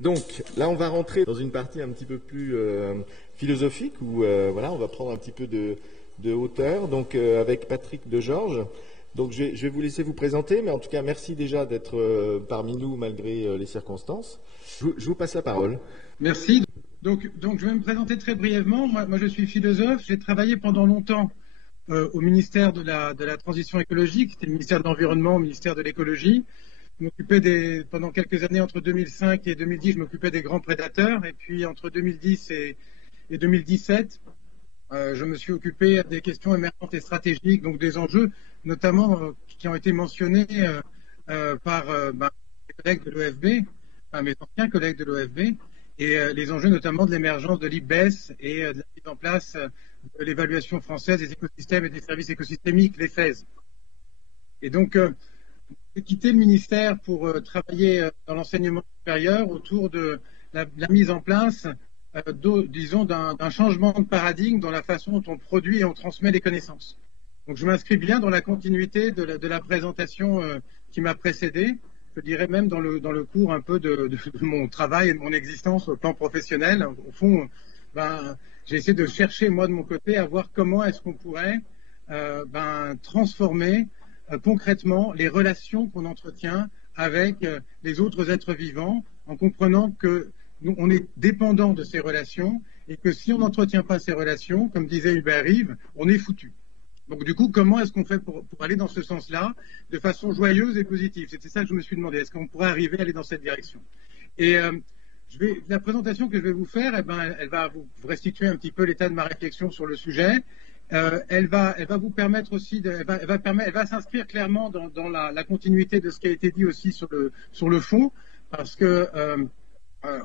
Donc là, on va rentrer dans une partie un petit peu plus philosophique où voilà, on va prendre un petit peu de hauteur. Donc avec Patrick Degeorges. Donc je vais vous laisser vous présenter, mais en tout cas, merci déjà d'être parmi nous malgré les circonstances. Je vous passe la parole. Merci. Donc je vais me présenter très brièvement. Moi je suis philosophe. J'ai travaillé pendant longtemps au ministère de la Transition écologique. C'était le ministère de l'Environnement, le ministère de l'Écologie. Pendant quelques années, entre 2005 et 2010, je m'occupais des grands prédateurs. Et puis entre 2010 et 2017, je me suis occupé des questions émergentes et stratégiques, donc des enjeux, notamment qui ont été mentionnés par mes collègues de l'OFB, enfin, mes anciens collègues de l'OFB, et les enjeux notamment de l'émergence de l'IPBES et de la mise en place de l'évaluation française des écosystèmes et des services écosystémiques, l'EFES. Et donc, j'ai quitté le ministère pour travailler dans l'enseignement supérieur autour de la mise en place, disons, d'un changement de paradigme dans la façon dont on produit et on transmet les connaissances. Donc, je m'inscris bien dans la continuité de la présentation qui m'a précédé. Je dirais même dans le cours un peu de mon travail et de mon existence au plan professionnel. Au fond, j'ai essayé de chercher, moi, de mon côté, à voir comment est-ce qu'on pourrait transformer concrètement les relations qu'on entretient avec les autres êtres vivants, en comprenant que nous, on est dépendant de ces relations et que si on n'entretient pas ces relations, comme disait Hubert Reeves, on est foutu. Donc du coup, comment est-ce qu'on fait pour aller dans ce sens-là de façon joyeuse et positive? C'était ça que je me suis demandé. Est-ce qu'on pourrait arriver à aller dans cette direction? Et la présentation que je vais vous faire, elle va vous restituer un petit peu l'état de ma réflexion sur le sujet. Elle va vous permettre aussi, elle va s'inscrire clairement dans la continuité de ce qui a été dit aussi sur le fond, parce que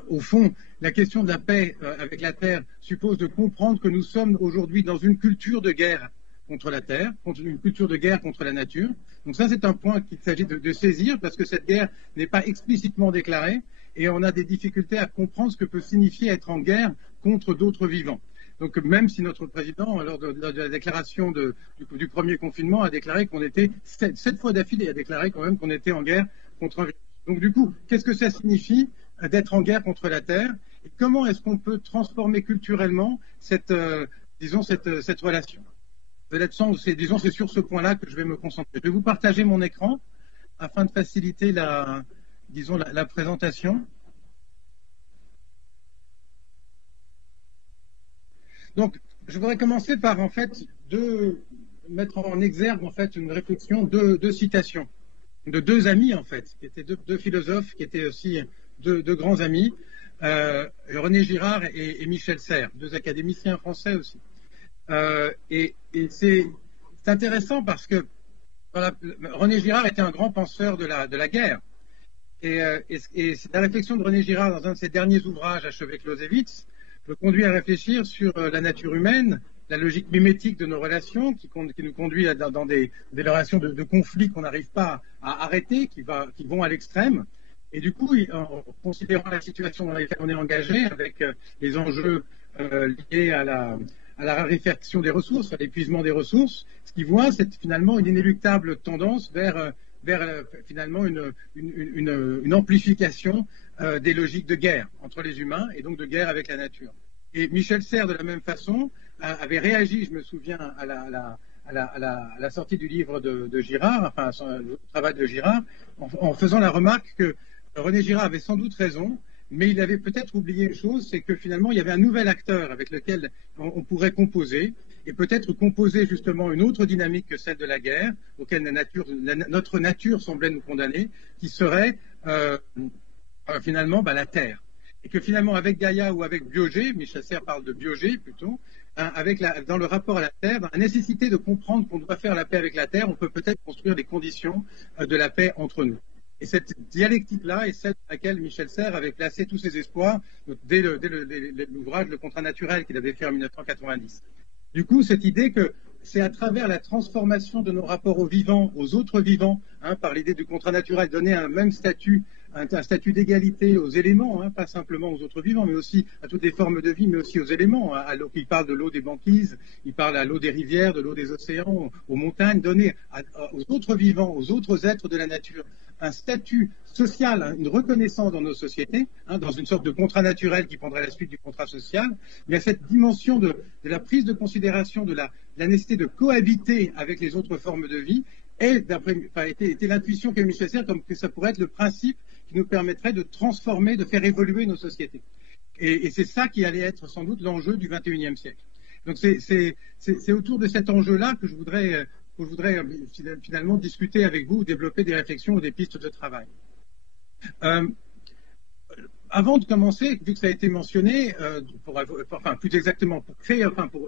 au fond, la question de la paix avec la Terre suppose de comprendre que nous sommes aujourd'hui dans une culture de guerre contre la Terre, une culture de guerre contre la nature. Donc ça, c'est un point qu'il s'agit de saisir, parce que cette guerre n'est pas explicitement déclarée, et on a des difficultés à comprendre ce que peut signifier être en guerre contre d'autres vivants. Donc même si notre président, lors de la déclaration du premier confinement, a déclaré qu'on était, 7 fois d'affilée, a déclaré quand même qu'on était en guerre contre un virus. Donc du coup, qu'est-ce que ça signifie d'être en guerre contre la Terre, et comment est-ce qu'on peut transformer culturellement cette relation? C'est sur ce point-là que je vais me concentrer. Je vais vous partager mon écran afin de faciliter la présentation. Donc, je voudrais commencer par mettre en exergue une réflexion, deux citations de deux amis qui étaient deux philosophes, qui étaient aussi deux grands amis, René Girard et Michel Serres, deux académiciens français aussi. Et c'est intéressant parce que René Girard était un grand penseur de la guerre. Et la réflexion de René Girard dans un de ses derniers ouvrages achevés avec Clausewitz me conduit à réfléchir sur la nature humaine, la logique mimétique de nos relations qui nous conduit dans des relations de conflits qu'on n'arrive pas à arrêter, qui vont à l'extrême. Et du coup, en considérant la situation dans laquelle on est engagé, avec les enjeux liés à la raréfaction des ressources, à l'épuisement des ressources, ce qu'il voit, c'est finalement une inéluctable tendance vers finalement une amplification des logiques de guerre entre les humains et donc de guerre avec la nature. Et Michel Serres, de la même façon, avait réagi, je me souviens, à la sortie du livre de Girard, le travail de Girard, en faisant la remarque que René Girard avait sans doute raison, mais il avait peut-être oublié une chose, c'est que finalement, il y avait un nouvel acteur avec lequel on pourrait composer, et peut-être composer justement une autre dynamique que celle de la guerre, auquel notre nature semblait nous condamner, qui serait finalement la Terre. Et que finalement, avec Gaïa ou avec Biogé, Michel Serres parle de Biogé plutôt, dans le rapport à la Terre, dans la nécessité de comprendre qu'on doit faire la paix avec la Terre, on peut peut-être construire des conditions de la paix entre nous. Et cette dialectique-là est celle dans laquelle Michel Serres avait placé tous ses espoirs dès l'ouvrage Le contrat naturel qu'il avait fait en 1990. Du coup, cette idée que c'est à travers la transformation de nos rapports aux vivants, aux autres vivants, par l'idée du contrat naturel, donner un même statut un statut d'égalité aux éléments, hein, pas simplement aux autres vivants, mais aussi à toutes les formes de vie, mais aussi aux éléments. Hein. Il parle de l'eau des banquises, il parle à l'eau des rivières, de l'eau des océans, aux montagnes, donner aux autres vivants, aux autres êtres de la nature un statut social, hein, une reconnaissance dans nos sociétés, hein, dans une sorte de contrat naturel qui prendrait la suite du contrat social. Il y a cette dimension de la prise de considération de la nécessité de cohabiter avec les autres formes de vie et était l'intuition qu'a eu Michel Serres comme que ça pourrait être le principe qui nous permettrait de transformer, de faire évoluer nos sociétés. Et c'est ça qui allait être sans doute l'enjeu du XXIe siècle. Donc c'est autour de cet enjeu-là que je voudrais finalement discuter avec vous, développer des réflexions ou des pistes de travail. Avant de commencer, vu que ça a été mentionné, pour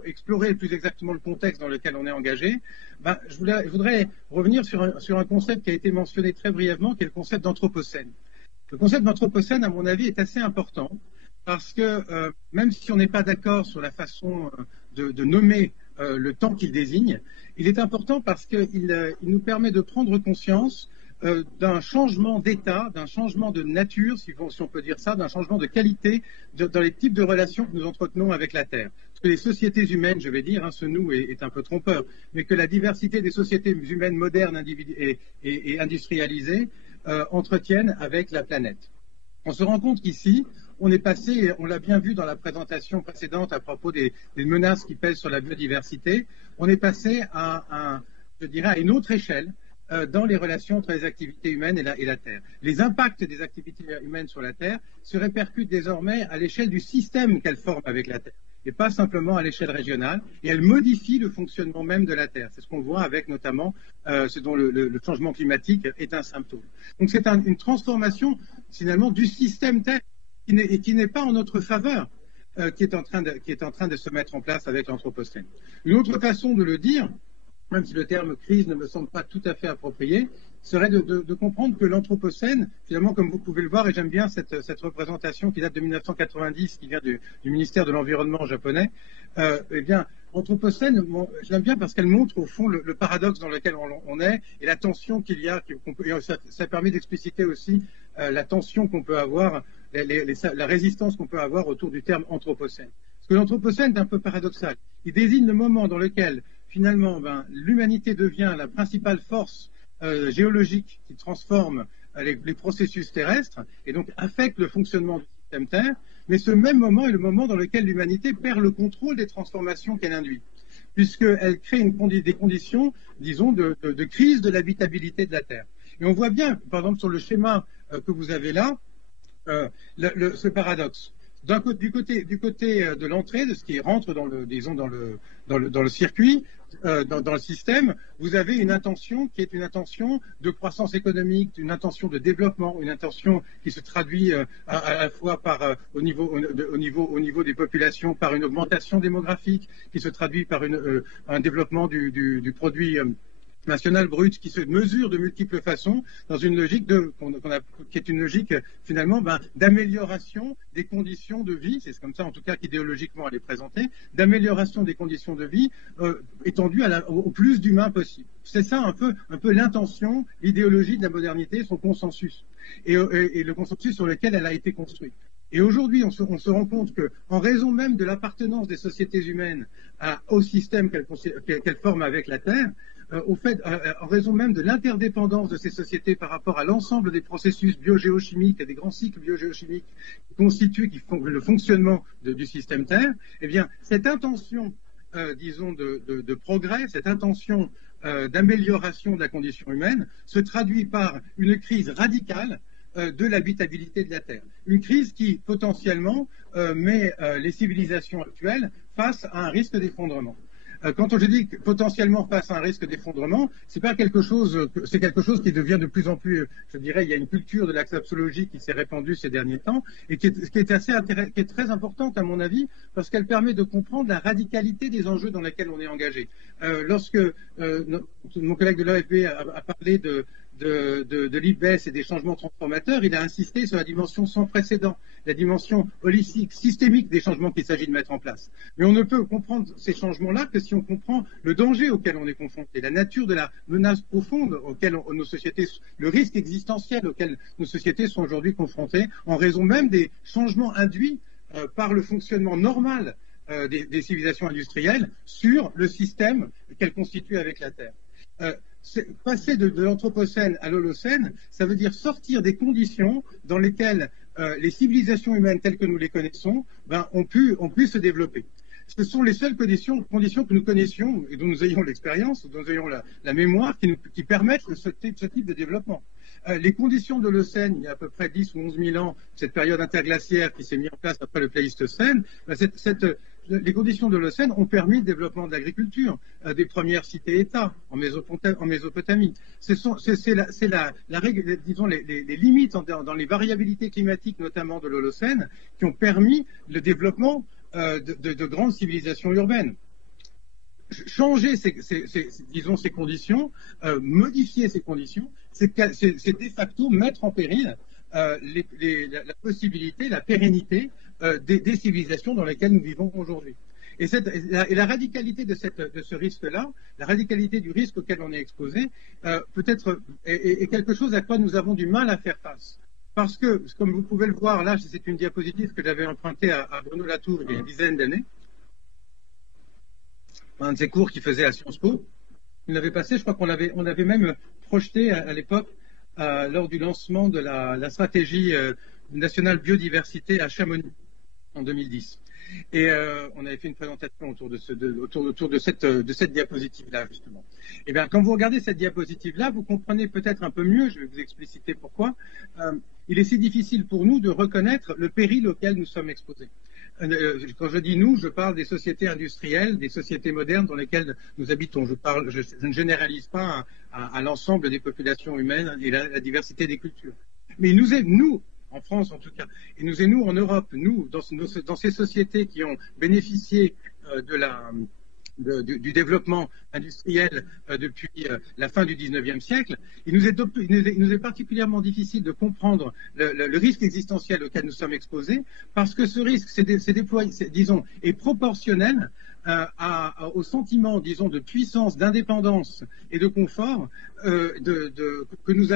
explorer plus exactement le contexte dans lequel on est engagé, je voudrais revenir sur un concept qui a été mentionné très brièvement, qui est le concept d'anthropocène. Le concept d'anthropocène, à mon avis, est assez important parce que même si on n'est pas d'accord sur la façon de nommer le temps qu'il désigne, il est important parce qu'il nous permet de prendre conscience d'un changement d'état, d'un changement de nature, si on peut dire ça, d'un changement de qualité dans les types de relations que nous entretenons avec la Terre. Parce que les sociétés humaines, je vais dire, hein, ce nous est un peu trompeur, mais que la diversité des sociétés humaines modernes et industrialisées entretiennent avec la planète. On se rend compte qu'ici, on est passé, on l'a bien vu dans la présentation précédente à propos des menaces qui pèsent sur la biodiversité, on est passé à une autre échelle dans les relations entre les activités humaines et la Terre. Les impacts des activités humaines sur la Terre se répercutent désormais à l'échelle du système qu'elles forment avec la Terre, et pas simplement à l'échelle régionale, et elles modifient le fonctionnement même de la Terre. C'est ce qu'on voit avec notamment ce dont le changement climatique est un symptôme. Donc c'est une transformation finalement du système Terre qui n'est pas en notre faveur, qui est en train de se mettre en place avec l'anthropocène. Une autre façon de le dire, même si le terme crise ne me semble pas tout à fait approprié, serait de comprendre que l'anthropocène, finalement, comme vous pouvez le voir, et j'aime bien cette représentation qui date de 1990, qui vient du ministère de l'Environnement japonais, eh bien, l'anthropocène, je l'aime bien parce qu'elle montre au fond le paradoxe dans lequel on est et la tension qu'il y a, ça permet d'expliciter aussi la tension qu'on peut avoir, la résistance qu'on peut avoir autour du terme anthropocène. Parce que l'anthropocène est un peu paradoxal. Il désigne le moment dans lequel finalement, l'humanité devient la principale force géologique qui transforme les processus terrestres et donc affecte le fonctionnement du système Terre, mais ce même moment est le moment dans lequel l'humanité perd le contrôle des transformations qu'elle induit, puisqu'elle crée des conditions, disons, de crise de l'habitabilité de la Terre. Et on voit bien, par exemple, sur le schéma que vous avez là, ce paradoxe. Du côté de l'entrée, de ce qui rentre dans le circuit, dans le système, vous avez une intention qui est une intention de croissance économique, une intention de développement, une intention qui se traduit à la fois au niveau des populations par une augmentation démographique, qui se traduit par un développement du produit national brut qui se mesure de multiples façons dans une logique qui est une logique finalement d'amélioration des conditions de vie, c'est comme ça en tout cas qu'idéologiquement elle est présentée, d'amélioration des conditions de vie étendues au plus d'humains possible. C'est ça un peu l'intention, l'idéologie de la modernité, son consensus et le consensus sur lequel elle a été construite. Et aujourd'hui, on se rend compte qu'en raison même de l'appartenance des sociétés humaines au système qu'elles forment avec la Terre, en raison même de l'interdépendance de ces sociétés par rapport à l'ensemble des processus biogéochimiques et des grands cycles biogéochimiques qui font le fonctionnement du système Terre, eh bien, cette intention, disons, de progrès, cette intention d'amélioration de la condition humaine se traduit par une crise radicale de l'habitabilité de la Terre. Une crise qui, potentiellement, met les civilisations actuelles face à un risque d'effondrement. Quand je dis potentiellement face à un risque d'effondrement, c'est quelque chose qui devient de plus en plus, je dirais, il y a une culture de l'axapsologie qui s'est répandue ces derniers temps et qui est très importante à mon avis parce qu'elle permet de comprendre la radicalité des enjeux dans lesquels on est engagé. Lorsque mon collègue de l'AFP a parlé de l'IPBES et des changements transformateurs, il a insisté sur la dimension sans précédent, la dimension holistique, systémique des changements qu'il s'agit de mettre en place. Mais on ne peut comprendre ces changements-là que si on comprend le danger auquel on est confronté, la nature de la menace profonde auquel nos sociétés, le risque existentiel auquel nos sociétés sont aujourd'hui confrontées, en raison même des changements induits par le fonctionnement normal des civilisations industrielles sur le système qu'elles constituent avec la Terre. Passer de l'Anthropocène à l'Holocène, ça veut dire sortir des conditions dans lesquelles les civilisations humaines telles que nous les connaissons ont pu se développer. Ce sont les seules conditions que nous connaissions et dont nous ayons l'expérience, dont nous ayons la mémoire qui permettent ce type de développement. Les conditions de l'Holocène, il y a à peu près 10 ou 11 000 ans, cette période interglaciaire qui s'est mise en place après le Pléistocène, les conditions de l'Holocène ont permis le développement de l'agriculture, des premières cités-États en Mésopotamie. Disons, les limites dans les variabilités climatiques, notamment de l'Holocène, qui ont permis le développement de grandes civilisations urbaines. Changer ces conditions, modifier ces conditions, c'est de facto mettre en péril la possibilité, la pérennité des civilisations dans lesquelles nous vivons aujourd'hui. Et la radicalité de ce risque-là, la radicalité du risque auquel on est exposé, peut-être est quelque chose à quoi nous avons du mal à faire face. Parce que, comme vous pouvez le voir, là, c'est une diapositive que j'avais empruntée à Bruno Latour il y a une dizaine d'années. Un de ses cours qu'il faisait à Sciences Po. Il l'avait passé, je crois qu'on avait même projeté à l'époque, lors du lancement de la stratégie nationale biodiversité à Chamonix en 2010. Et on avait fait une présentation autour de cette diapositive-là, justement. Et bien, quand vous regardez cette diapositive-là, vous comprenez peut-être un peu mieux, je vais vous expliciter pourquoi, il est si difficile pour nous de reconnaître le péril auquel nous sommes exposés. Quand je dis nous, je parle des sociétés industrielles, des sociétés modernes dans lesquelles nous habitons. Je ne généralise pas à l'ensemble des populations humaines et la diversité des cultures. Mais nous, en France en tout cas, et nous en Europe, nous, dans ces sociétés qui ont bénéficié du développement industriel depuis la fin du XIXe siècle, il nous est particulièrement difficile de comprendre le risque existentiel auquel nous sommes exposés, parce que ce risque est proportionnel au sentiment, disons, de puissance, d'indépendance et de confort que nous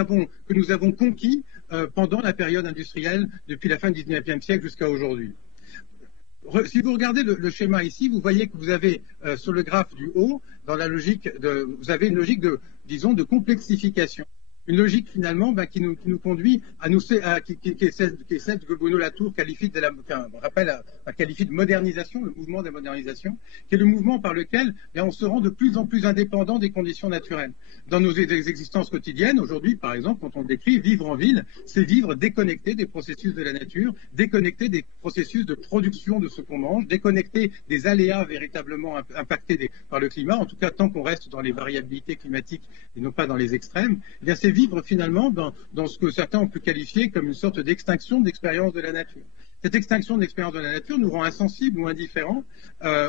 avons conquis pendant la période industrielle depuis la fin du XIXe siècle jusqu'à aujourd'hui. Si vous regardez le schéma ici, vous voyez que vous avez sur le graphe du haut, vous avez une logique de complexification. Une logique finalement qui nous conduit qui est celle que Bruno Latour qualifie de modernisation, le mouvement de la modernisation, qui est le mouvement par lequel on se rend de plus en plus indépendant des conditions naturelles. Dans nos existences quotidiennes, aujourd'hui par exemple, quand on décrit vivre en ville, c'est vivre déconnecté des processus de la nature, déconnecté des processus de production de ce qu'on mange, déconnecté des aléas véritablement impactés par le climat, en tout cas tant qu'on reste dans les variabilités climatiques et non pas dans les extrêmes. Eh bien, c'est vivre finalement dans ce que certains ont pu qualifier comme une sorte d'extinction d'expérience de la nature. Cette extinction d'expérience de la nature nous rend insensibles ou indifférents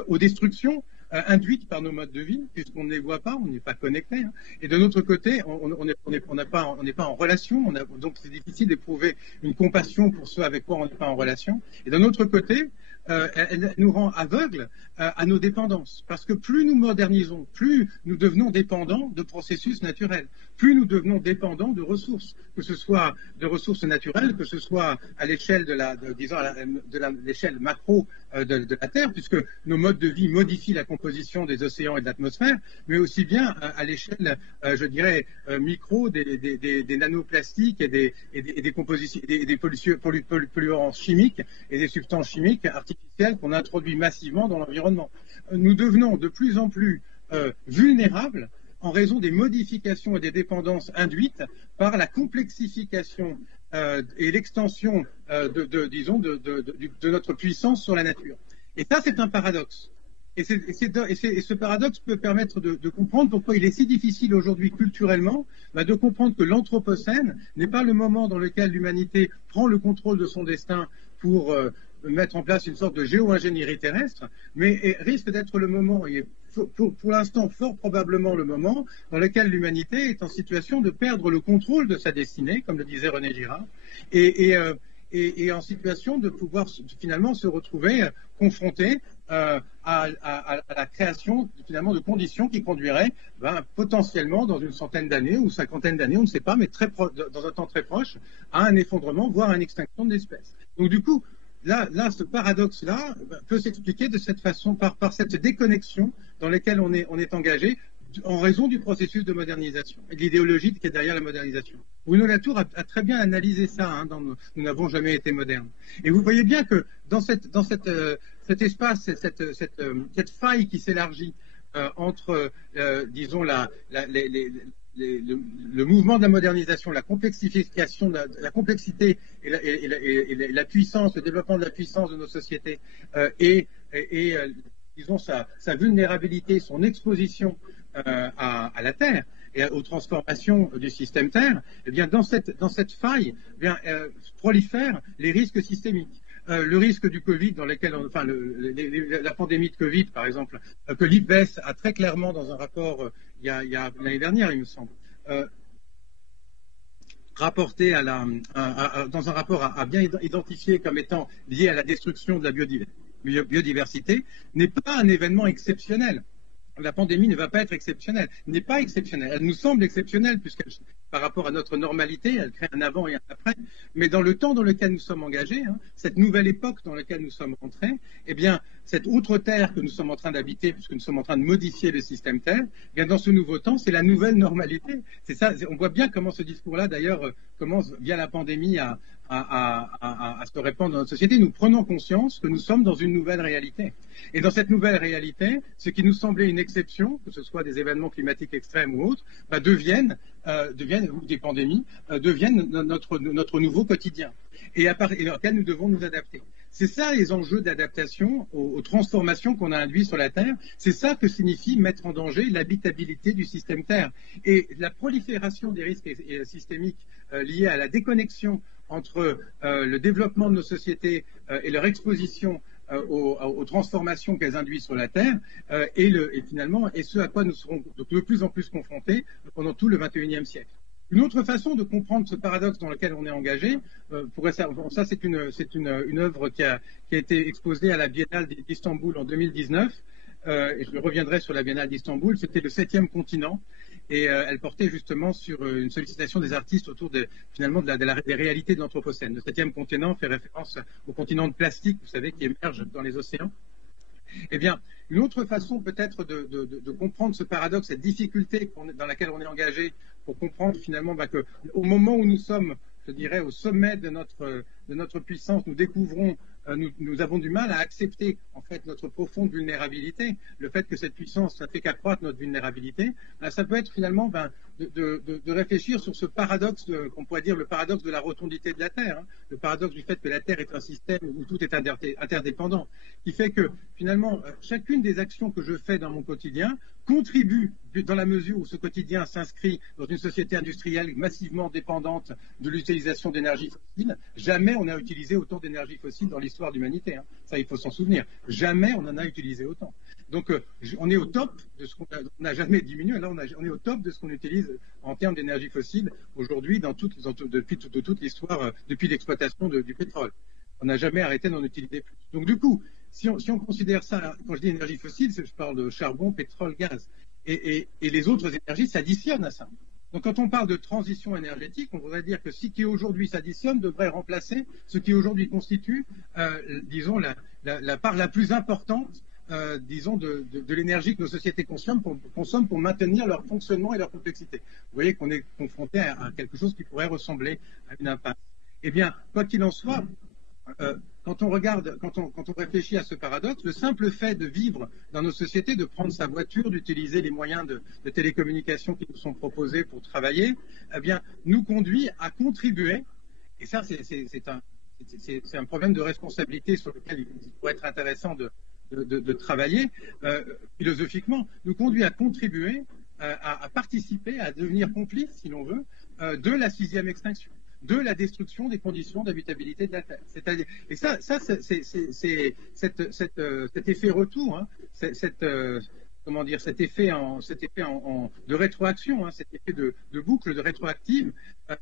aux destructions induites par nos modes de vie, puisqu'on ne les voit pas, on n'est pas connecté. Hein. Et de notre côté, on n'est pas en relation, donc c'est difficile d'éprouver une compassion pour ceux avec quoi on n'est pas en relation. Et d'un autre côté, elle nous rend aveugles à nos dépendances. Parce que plus nous modernisons, plus nous devenons dépendants de processus naturels, plus nous devenons dépendants de ressources, que ce soit de ressources naturelles, que ce soit à l'échelle l'échelle macro de la Terre, puisque nos modes de vie modifient la composition des océans et de l'atmosphère, mais aussi bien à l'échelle, je dirais, micro des nanoplastiques et des compositions, des polluants chimiques et des substances chimiques artificielles qu'on introduit massivement dans l'environnement. Nous devenons de plus en plus vulnérables en raison des modifications et des dépendances induites par la complexification et l'extension de notre puissance sur la nature. Et ça, c'est un paradoxe. Et ce paradoxe peut permettre de comprendre pourquoi il est si difficile aujourd'hui culturellement de comprendre que l'Anthropocène n'est pas le moment dans lequel l'humanité prend le contrôle de son destin pour mettre en place une sorte de géo-ingénierie terrestre, mais risque d'être le moment, et pour l'instant fort probablement le moment dans lequel l'humanité est en situation de perdre le contrôle de sa destinée, comme le disait René Girard, et en situation de pouvoir finalement se retrouver confronté à la création finalement de conditions qui conduiraient potentiellement dans une centaine d'années ou cinquantaine d'années, on ne sait pas, mais dans un temps très proche, à un effondrement, voire à une extinction de l'espèce. Donc du coup, là, ce paradoxe-là peut s'expliquer de cette façon, par cette déconnexion dans laquelle on est engagé en raison du processus de modernisation et de l'idéologie qui est derrière la modernisation. Bruno Latour a très bien analysé ça, hein, nous n'avons jamais été modernes. Et vous voyez bien que dans cet espace, cette faille qui s'élargit entre, disons, le mouvement de la modernisation, la complexification, la complexité et la puissance, le développement de la puissance de nos sociétés disons, sa vulnérabilité, son exposition à la Terre et aux transformations du système Terre, eh bien, dans cette faille, eh bien, prolifèrent les risques systémiques. Le risque du Covid, dans lequel, la pandémie de Covid, par exemple, que l'IPBES a très clairement dans un rapport il y a l'année dernière, il me semble, rapporté dans un rapport à bien identifié comme étant lié à la destruction de la biodiversité, n'est pas un événement exceptionnel. La pandémie ne va pas être exceptionnelle, n'est pas exceptionnelle. Elle nous semble exceptionnelle puisque par rapport à notre normalité, elle crée un avant et un après. Mais dans le temps dans lequel nous sommes engagés, hein, cette nouvelle époque dans laquelle nous sommes rentrés, eh bien, cette outre terre que nous sommes en train d'habiter, puisque nous sommes en train de modifier le système Terre, eh bien, dans ce nouveau temps, c'est la nouvelle normalité. C'est ça. On voit bien comment ce discours-là, d'ailleurs, commence via la pandémie à se répandre dans notre société. Nous prenons conscience que nous sommes dans une nouvelle réalité. Et dans cette nouvelle réalité, ce qui nous semblait une exception, que ce soit des événements climatiques extrêmes ou autres, deviennent, ou des pandémies, deviennent notre nouveau quotidien et auquel nous devons nous adapter. C'est ça les enjeux d'adaptation aux transformations qu'on a induites sur la Terre. C'est ça que signifie mettre en danger l'habitabilité du système Terre. Et la prolifération des risques systémiques liés à la déconnexion entre le développement de nos sociétés et leur exposition aux transformations qu'elles induisent sur la Terre et finalement ce à quoi nous serons de plus en plus confrontés pendant tout le XXIe siècle. Une autre façon de comprendre ce paradoxe dans lequel on est engagé, ça c'est une œuvre qui a été exposée à la Biennale d'Istanbul en 2019, et je reviendrai sur la Biennale d'Istanbul, c'était le 7e continent, et elle portait justement sur une sollicitation des artistes autour finalement des réalités de l'Anthropocène. Le 7e continent fait référence au continent de plastique, vous savez, qui émerge dans les océans. Eh bien, une autre façon peut-être de comprendre ce paradoxe, cette difficulté dans laquelle on est engagé, pour comprendre finalement qu'au moment où nous sommes, je dirais, au sommet de notre puissance, nous découvrons, nous avons du mal à accepter en fait notre profonde vulnérabilité. Le fait que cette puissance, ça fait qu'accroître notre vulnérabilité, ça peut être finalement de réfléchir sur ce paradoxe, qu'on pourrait dire le paradoxe de la rotondité de la Terre, hein, le paradoxe du fait que la Terre est un système où tout est interdépendant, qui fait que finalement chacune des actions que je fais dans mon quotidien contribue, dans la mesure où ce quotidien s'inscrit dans une société industrielle massivement dépendante de l'utilisation d'énergie fossile. Jamais on n'a utilisé autant d'énergie fossile dans l'histoire de l'humanité. Hein. Ça, il faut s'en souvenir. Jamais on en a utilisé autant. Donc, on est au top de ce qu'on n'a jamais diminué. Là, on est au top de ce qu'on utilise en termes d'énergie fossile aujourd'hui depuis toute l'histoire, depuis l'exploitation du pétrole. On n'a jamais arrêté d'en utiliser plus. Donc, du coup, si on considère ça, quand je dis énergie fossile, je parle de charbon, pétrole, gaz. Et les autres énergies s'additionnent à ça. Donc quand on parle de transition énergétique, on voudrait dire que ce qui aujourd'hui s'additionne devrait remplacer ce qui aujourd'hui constitue, disons, la part la plus importante, disons, de l'énergie que nos sociétés consomment pour maintenir leur fonctionnement et leur complexité. Vous voyez qu'on est confronté à quelque chose qui pourrait ressembler à une impasse. Eh bien, quoi qu'il en soit, quand on réfléchit à ce paradoxe, le simple fait de vivre dans nos sociétés, de prendre sa voiture, d'utiliser les moyens de télécommunication qui nous sont proposés pour travailler, eh bien, nous conduit à contribuer, et ça c'est un problème de responsabilité sur lequel il pourrait être intéressant de travailler philosophiquement, nous conduit à contribuer, à participer, à devenir complice, si l'on veut, de la 6e extinction, de la destruction des conditions d'habitabilité de la Terre. Et ça c'est cet effet retour, hein, comment dire, de rétroaction, cet effet de boucle, de rétroactive,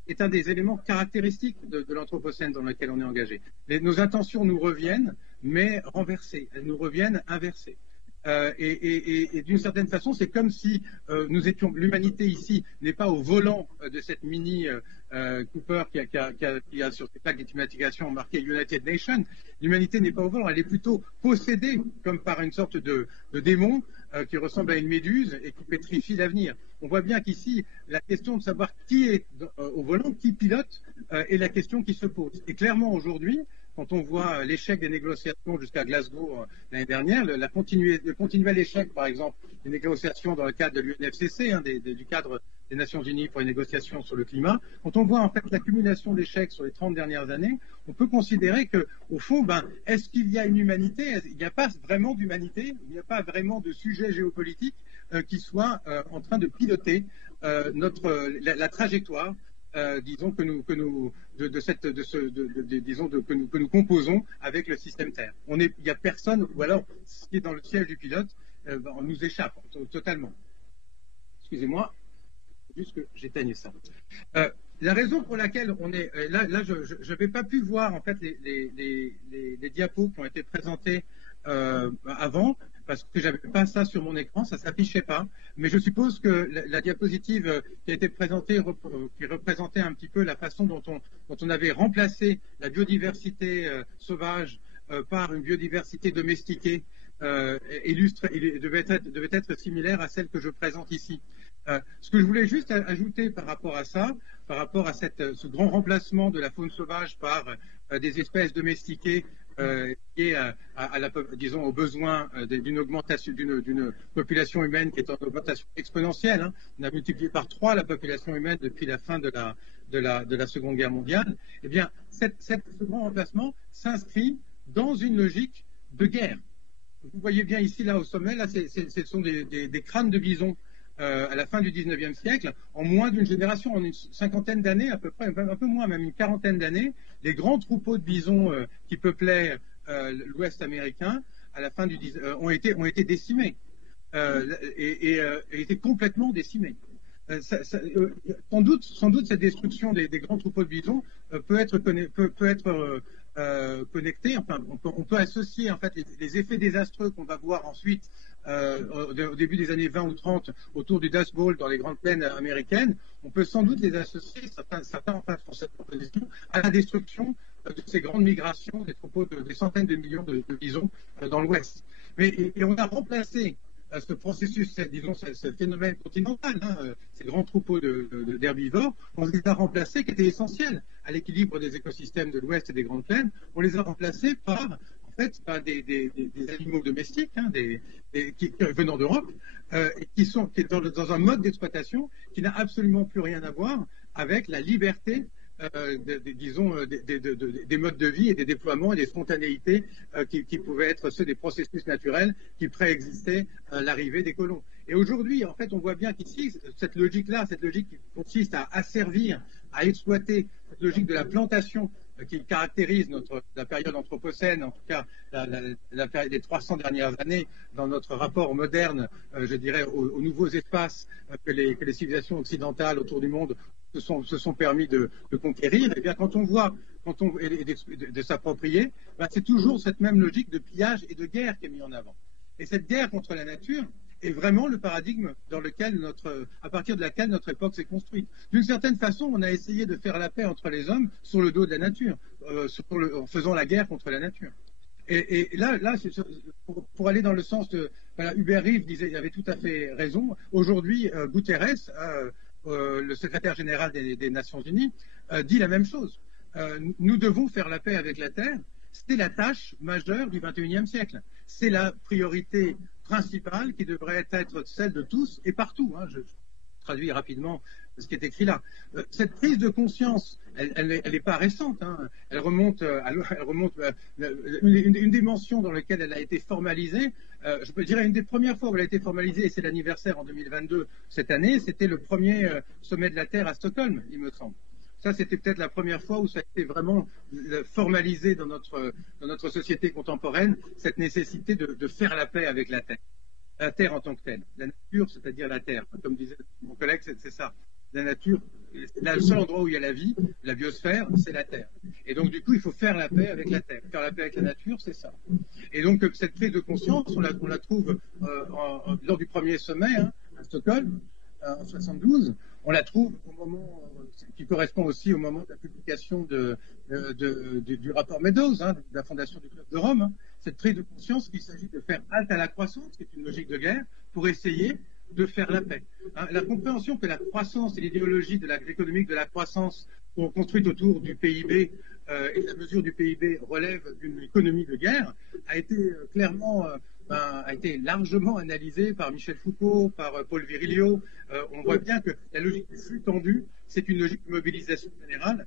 est un des éléments caractéristiques de l'Anthropocène dans lequel on est engagé. Nos intentions nous reviennent, mais renversées. Elles nous reviennent inversées. Et d'une certaine façon, c'est comme si l'humanité ici n'est pas au volant de cette mini Cooper qui a sur ses plaques d'immatriculation marqué United Nations. L'humanité n'est pas au volant, elle est plutôt possédée comme par une sorte de démon qui ressemble à une méduse et qui pétrifie l'avenir. On voit bien qu'ici, la question de savoir qui est au volant, qui pilote, est la question qui se pose. Et clairement aujourd'hui, quand on voit l'échec des négociations jusqu'à Glasgow l'année dernière, le continuel échec, par exemple, des négociations dans le cadre de l'UNFCCC, du cadre des Nations Unies pour les négociations sur le climat, quand on voit en fait l'accumulation d'échecs sur les 30 dernières années, on peut considérer qu'au fond, est-ce qu'il y a une humanité? Il n'y a pas vraiment d'humanité, il n'y a pas vraiment de sujet géopolitique qui soit en train de piloter la trajectoire disons que nous composons avec le système Terre. Il n'y a personne, ou alors ce qui est dans le siège du pilote on nous échappe totalement. Excusez-moi, juste que j'éteigne ça. La raison pour laquelle on est là, je n'avais pas pu voir en fait les diapos qui ont été présentés avant, parce que j'avais pas ça sur mon écran, ça s'affichait pas. Mais je suppose que la diapositive qui a été présentée, qui représentait un petit peu la façon dont on avait remplacé la biodiversité sauvage par une biodiversité domestiquée, devait être similaire à celle que je présente ici. Ce que je voulais juste ajouter par rapport à ça, par rapport à ce grand remplacement de la faune sauvage par des espèces domestiquées liées disons, aux besoins d'une augmentation d'une population humaine qui est en augmentation exponentielle. Hein. On a multiplié par 3 la population humaine depuis la fin de la Seconde Guerre mondiale. Eh bien, ce grand remplacement s'inscrit dans une logique de guerre. Vous voyez bien ici, là, au sommet, là, ce sont des crânes de bisons à la fin du 19e siècle, en moins d'une génération, en une cinquantaine d'années à peu près, un peu moins, même une quarantaine d'années, les grands troupeaux de bisons qui peuplaient l'Ouest américain à la fin ont été décimés et étaient complètement décimés. Sans doute, cette destruction des grands troupeaux de bisons peut être connectée. Enfin, on peut associer en fait les effets désastreux qu'on va voir ensuite au début des années 20 ou 30 autour du Dust Bowl dans les grandes plaines américaines. On peut sans doute les associer, certains en fait font cette proposition, à la destruction de ces grandes migrations des troupeaux des centaines de millions de bisons dans l'Ouest. Et on a remplacé ce processus, disons, ce phénomène continental, ces grands troupeaux d'herbivores, on les a remplacés, qui étaient essentiels à l'équilibre des écosystèmes de l'Ouest et des grandes plaines, on les a remplacés par des animaux domestiques venant d'Europe, qui sont dans un mode d'exploitation qui n'a absolument plus rien à voir avec la liberté des modes de vie et des déploiements et des spontanéités qui pouvaient être ceux des processus naturels qui préexistaient l'arrivée des colons. Et aujourd'hui, en fait, on voit bien qu'ici, cette logique-là, cette logique qui consiste à asservir, à exploiter, cette logique de la plantation qui caractérise la période anthropocène, en tout cas la période des 300 dernières années, dans notre rapport moderne, je dirais, aux nouveaux espaces que les civilisations occidentales autour du monde se sont permis de conquérir. Et bien, quand on voit et de s'approprier, c'est toujours cette même logique de pillage et de guerre qui est mise en avant. Et cette guerre contre la nature est vraiment le paradigme à partir de laquelle notre époque s'est construite. D'une certaine façon, on a essayé de faire la paix entre les hommes sur le dos de la nature, en faisant la guerre contre la nature. Et là pour aller dans le sens de... Voilà, Hubert Reeves il avait tout à fait raison. Aujourd'hui, Guterres, le secrétaire général des Nations Unies, dit la même chose. Nous devons faire la paix avec la Terre. C'est la tâche majeure du XXIe siècle. C'est la priorité principale qui devrait être celle de tous et partout. Je traduis rapidement ce qui est écrit là. Cette prise de conscience, elle n'est pas récente. Elle remonte à une dimension dans laquelle elle a été formalisée. Je peux dire une des premières fois où elle a été formalisée, et c'est l'anniversaire en 2022 cette année, c'était le premier sommet de la Terre à Stockholm, il me semble. Ça, c'était peut-être la première fois où ça a été vraiment formalisé dans notre société contemporaine, cette nécessité de faire la paix avec la Terre. la Terre en tant que telle. La nature, c'est-à-dire la Terre. Comme disait mon collègue, c'est ça. La nature, là, le seul endroit où il y a la vie, la biosphère, c'est la Terre. Et donc, du coup, il faut faire la paix avec la Terre. Faire la paix avec la nature, c'est ça. Et donc, cette prise de conscience, on la trouve lors du premier sommet à Stockholm, en 72. On la trouve au moment qui correspond aussi au moment de la publication du rapport Meadows, de la fondation du Club de Rome. Cette prise de conscience qu'il s'agit de faire halte à la croissance, qui est une logique de guerre, pour essayer de faire la paix. La compréhension que la croissance et l'idéologie économique de la croissance sont construites autour du PIB et la mesure du PIB relève d'une économie de guerre a été clairement a été largement analysée par Michel Foucault, par Paul Virilio. On voit bien que la logique du flux tendu, c'est une logique de mobilisation générale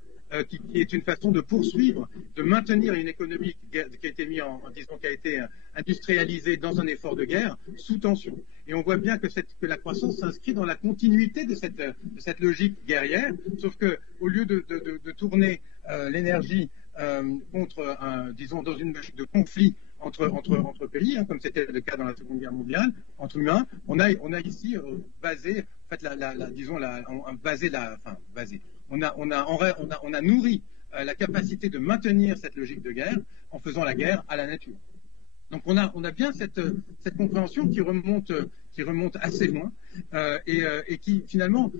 qui est une façon de poursuivre, de maintenir une économie qui a été mise disons, qui a été industrialisée dans un effort de guerre sous tension. Et on voit bien que la croissance s'inscrit dans la continuité de cette logique guerrière, sauf que au lieu de tourner l'énergie contre, disons, dans une logique de conflit entre pays, comme c'était le cas dans la Seconde Guerre mondiale, entre humains, on a ici basé, en fait, on a nourri la capacité de maintenir cette logique de guerre en faisant la guerre à la nature. Donc on a bien cette compréhension qui remonte assez loin et qui finalement,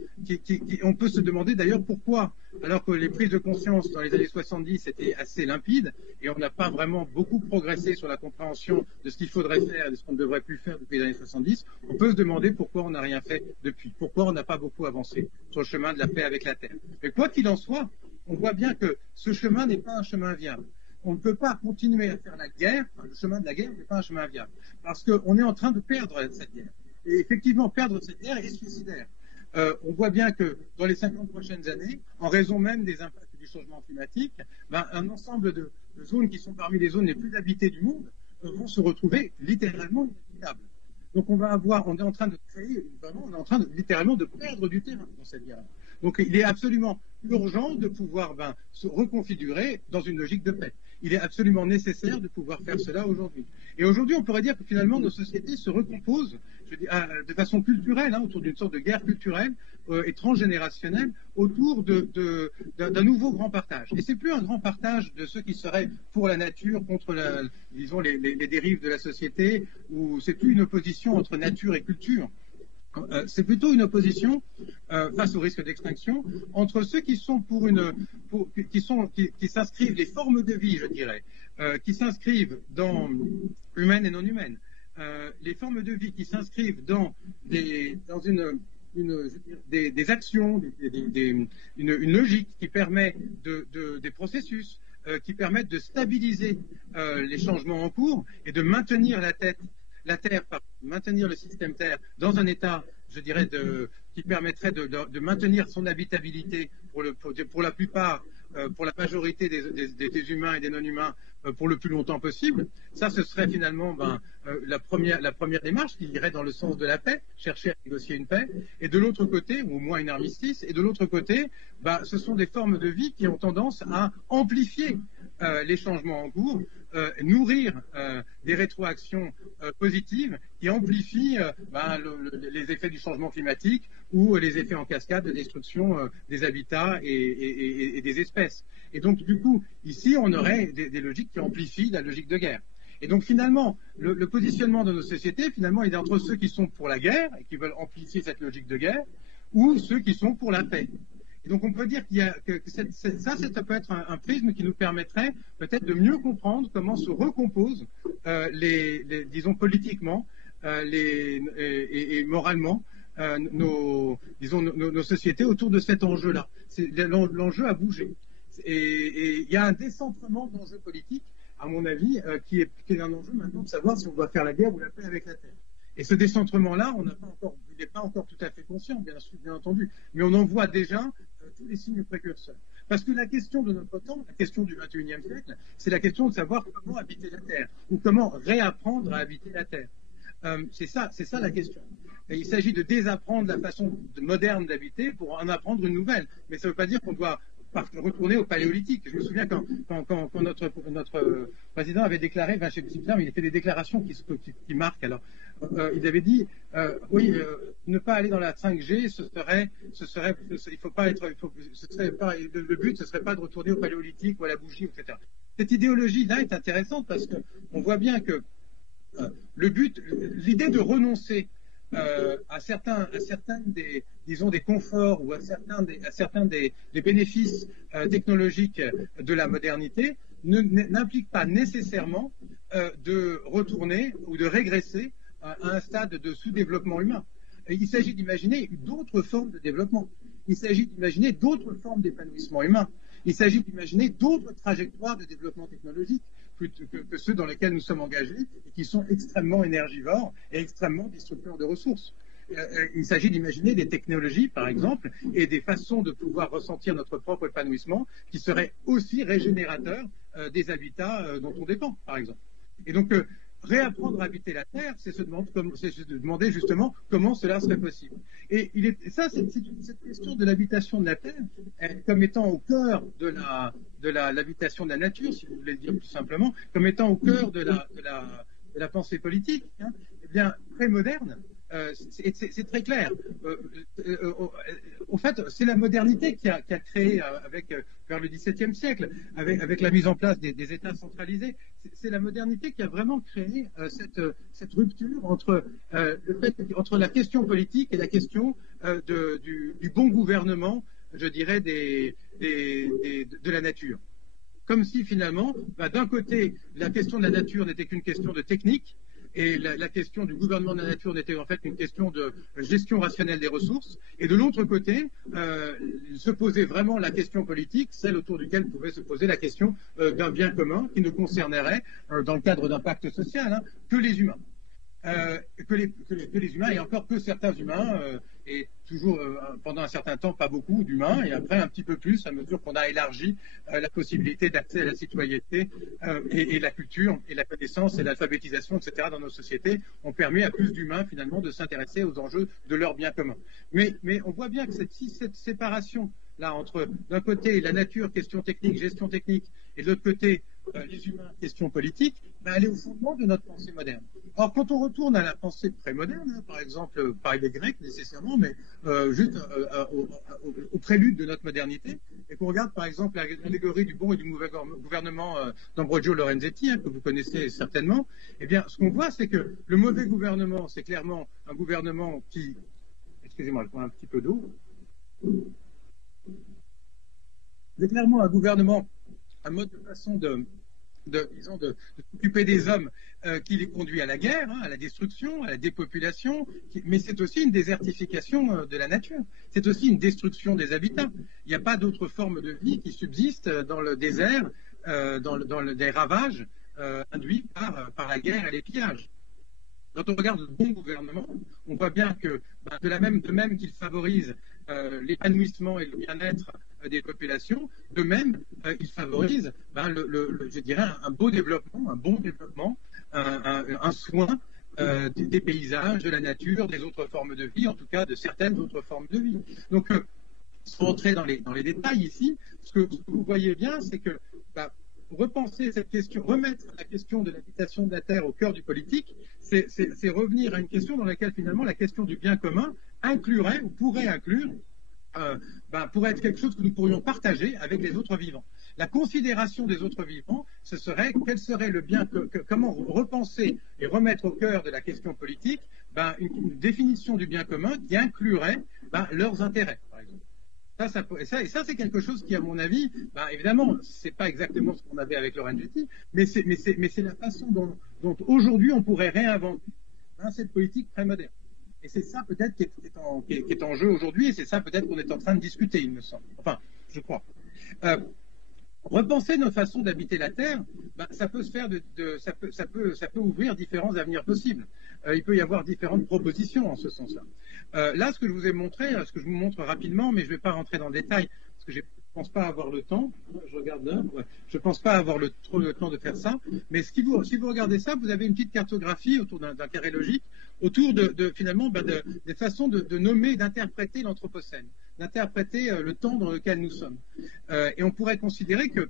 on peut se demander d'ailleurs pourquoi, alors que les prises de conscience dans les années 70 étaient assez limpides et on n'a pas vraiment beaucoup progressé sur la compréhension de ce qu'il faudrait faire et de ce qu'on ne devrait plus faire depuis les années 70, on peut se demander pourquoi on n'a rien fait depuis, pourquoi on n'a pas beaucoup avancé sur le chemin de la paix avec la Terre. Mais quoi qu'il en soit, on voit bien que ce chemin n'est pas un chemin viable. On ne peut pas continuer à faire la guerre, le chemin de la guerre n'est pas un chemin viable, parce qu'on est en train de perdre cette guerre. Et effectivement, perdre cette guerre est suicidaire. On voit bien que dans les 50 prochaines années, en raison même des impacts du changement climatique, un ensemble de zones qui sont parmi les zones les plus habitées du monde vont se retrouver littéralement inhabitables. Donc on est en train de créer, vraiment, on est en train littéralement de perdre du terrain dans cette guerre. Donc il est absolument urgent de pouvoir se reconfigurer dans une logique de paix. Il est absolument nécessaire de pouvoir faire cela aujourd'hui. Et aujourd'hui, on pourrait dire que finalement, nos sociétés se recomposent de façon culturelle, autour d'une sorte de guerre culturelle et transgénérationnelle, autour d'un nouveau grand partage. Et c'est plus un grand partage de ceux qui seraient pour la nature, contre, disons, les dérives de la société, ou c'est plus une opposition entre nature et culture. C'est plutôt une opposition face au risque d'extinction entre ceux qui sont qui s'inscrivent les formes de vie, je dirais, qui s'inscrivent dans humaines et non humaines, les formes de vie qui s'inscrivent dans des actions, une logique qui permet des processus qui permettent de stabiliser les changements en cours et de maintenir maintenir le système Terre dans un état, je dirais, qui permettrait de maintenir son habitabilité pour la plupart, pour la majorité des humains et des non-humains, pour le plus longtemps possible. Ça, ce serait finalement la première démarche qui irait dans le sens de la paix, chercher à négocier une paix. Et de l'autre côté, ou au moins une armistice, et de l'autre côté, ce sont des formes de vie qui ont tendance à amplifier les changements en cours, nourrir des rétroactions positives qui amplifient les effets du changement climatique ou les effets en cascade de destruction des habitats et des espèces. Et donc, du coup, ici, on aurait des logiques qui amplifient la logique de guerre. Et donc, finalement, le positionnement de nos sociétés, finalement, il est entre ceux qui sont pour la guerre et qui veulent amplifier cette logique de guerre ou ceux qui sont pour la paix. Et donc on peut dire que ça peut être un prisme qui nous permettrait peut-être de mieux comprendre comment se recomposent, disons politiquement et moralement, nos sociétés autour de cet enjeu-là. L'enjeu a bougé. Et il y a un décentrement d'enjeux politiques, à mon avis, qui est un enjeu maintenant de savoir si on doit faire la guerre ou la paix avec la Terre. Et ce décentrement-là, il n'est pas encore tout à fait conscient, bien entendu, mais on en voit déjà tous les signes précurseurs. Parce que la question de notre temps, la question du XXIe siècle, c'est la question de savoir comment habiter la Terre, ou comment réapprendre à habiter la Terre. C'est ça la question. Et il s'agit de désapprendre la façon moderne d'habiter pour en apprendre une nouvelle. Mais ça ne veut pas dire qu'on doit retourner au paléolithique. Je me souviens quand notre président avait déclaré, je sais bien, mais il a fait des déclarations qui marquent. Alors, il avait dit, oui, ne pas aller dans la 5G, il faut pas être, le but, ce serait pas de retourner au paléolithique ou à la bougie, etc. Cette idéologie-là est intéressante parce qu'on voit bien que l'idée de renoncer à certains des conforts ou à certains des bénéfices technologiques de la modernité n'implique pas nécessairement de retourner ou de régresser à un stade de sous-développement humain. Il s'agit d'imaginer d'autres formes de développement. Il s'agit d'imaginer d'autres formes d'épanouissement humain. Il s'agit d'imaginer d'autres trajectoires de développement technologique que ceux dans lesquels nous sommes engagés et qui sont extrêmement énergivores et extrêmement destructeurs de ressources. Il s'agit d'imaginer des technologies, par exemple, et des façons de pouvoir ressentir notre propre épanouissement qui seraient aussi régénérateurs des habitats dont on dépend, par exemple. Et donc, réapprendre à habiter la Terre, c'est se demander justement comment cela serait possible. Et cette question de l'habitation de la Terre, comme étant au cœur de l'habitation de la nature, si vous voulez le dire plus simplement, comme étant au cœur de la pensée politique, eh bien, très moderne. C'est très clair. En fait, c'est la modernité qui a créé, vers le XVIIe siècle, avec la mise en place des États centralisés, c'est la modernité qui a vraiment créé cette rupture entre la question politique et la question du bon gouvernement, je dirais, de la nature. Comme si finalement, d'un côté, la question de la nature n'était qu'une question de technique, et la question du gouvernement de la nature n'était en fait qu'une question de gestion rationnelle des ressources. Et de l'autre côté, se posait vraiment la question politique, celle autour duquel pouvait se poser la question d'un bien commun qui ne concernerait, dans le cadre d'un pacte social, que les humains. Que les humains, et encore que certains humains, et toujours pendant un certain temps pas beaucoup d'humains, et après un petit peu plus à mesure qu'on a élargi la possibilité d'accès à la citoyenneté et la culture et la connaissance et l'alphabétisation, etc. dans nos sociétés, ont permis à plus d'humains finalement de s'intéresser aux enjeux de leur bien commun. Mais on voit bien que cette séparation là entre d'un côté la nature, question technique, gestion technique, et de l'autre côté les humains, question politique, elle est au fondement de notre pensée moderne. Or, quand on retourne à la pensée prémoderne, par exemple, pas les Grecs nécessairement, mais juste au prélude de notre modernité, et qu'on regarde par exemple l'allégorie du bon et du mauvais gouvernement d'Ambrogio Lorenzetti, que vous connaissez certainement, eh bien, ce qu'on voit, c'est que le mauvais gouvernement, c'est clairement un gouvernement qui... Excusez-moi, je prends un petit peu d'eau. C'est clairement un gouvernement, un mode de façon de s'occuper des hommes qui les conduit à la guerre, à la destruction, à la dépopulation, mais c'est aussi une désertification de la nature. C'est aussi une destruction des habitats. Il n'y a pas d'autre forme de vie qui subsiste dans le désert, des ravages induits par la guerre et les pillages. Quand on regarde le bon gouvernement, on voit bien que, de même qu'il favorise l'épanouissement et le bien-être des populations, de même, il favorise, je dirais, un beau développement, un bon développement, un soin des paysages, de la nature, des autres formes de vie, en tout cas de certaines autres formes de vie. Donc, sans rentrer dans les détails ici, ce que vous voyez bien, c'est que repenser cette question, remettre la question de l'habitation de la Terre au cœur du politique, c'est revenir à une question dans laquelle finalement la question du bien commun inclurait ou pourrait inclure, pourrait être quelque chose que nous pourrions partager avec les autres vivants. La considération des autres vivants, ce serait quel serait le bien, comment repenser et remettre au cœur de la question politique une définition du bien commun qui inclurait leurs intérêts, par exemple. Ça, c'est quelque chose qui, à mon avis, évidemment, c'est pas exactement ce qu'on avait avec Lorenzetti, mais c'est la façon dont aujourd'hui on pourrait réinventer cette politique très moderne. Et c'est ça peut-être qui est en jeu aujourd'hui, et c'est ça peut-être qu'on est en train de discuter, il me semble. Enfin, je crois. Repenser nos façons d'habiter la Terre, ça peut se faire ça peut ouvrir différents avenirs possibles. Il peut y avoir différentes propositions en ce sens-là. Là, ce que je vous ai montré, ce que je vous montre rapidement, mais je ne vais pas rentrer dans le détail, parce que je ne pense pas avoir le temps. Je regarde là. Ouais. Je ne pense pas avoir trop le temps de faire ça. Mais si vous regardez ça, vous avez une petite cartographie autour d'un carré logique, autour finalement des façons de nommer et d'interpréter l'Anthropocène. d'interpréter le temps dans lequel nous sommes. Et on pourrait considérer que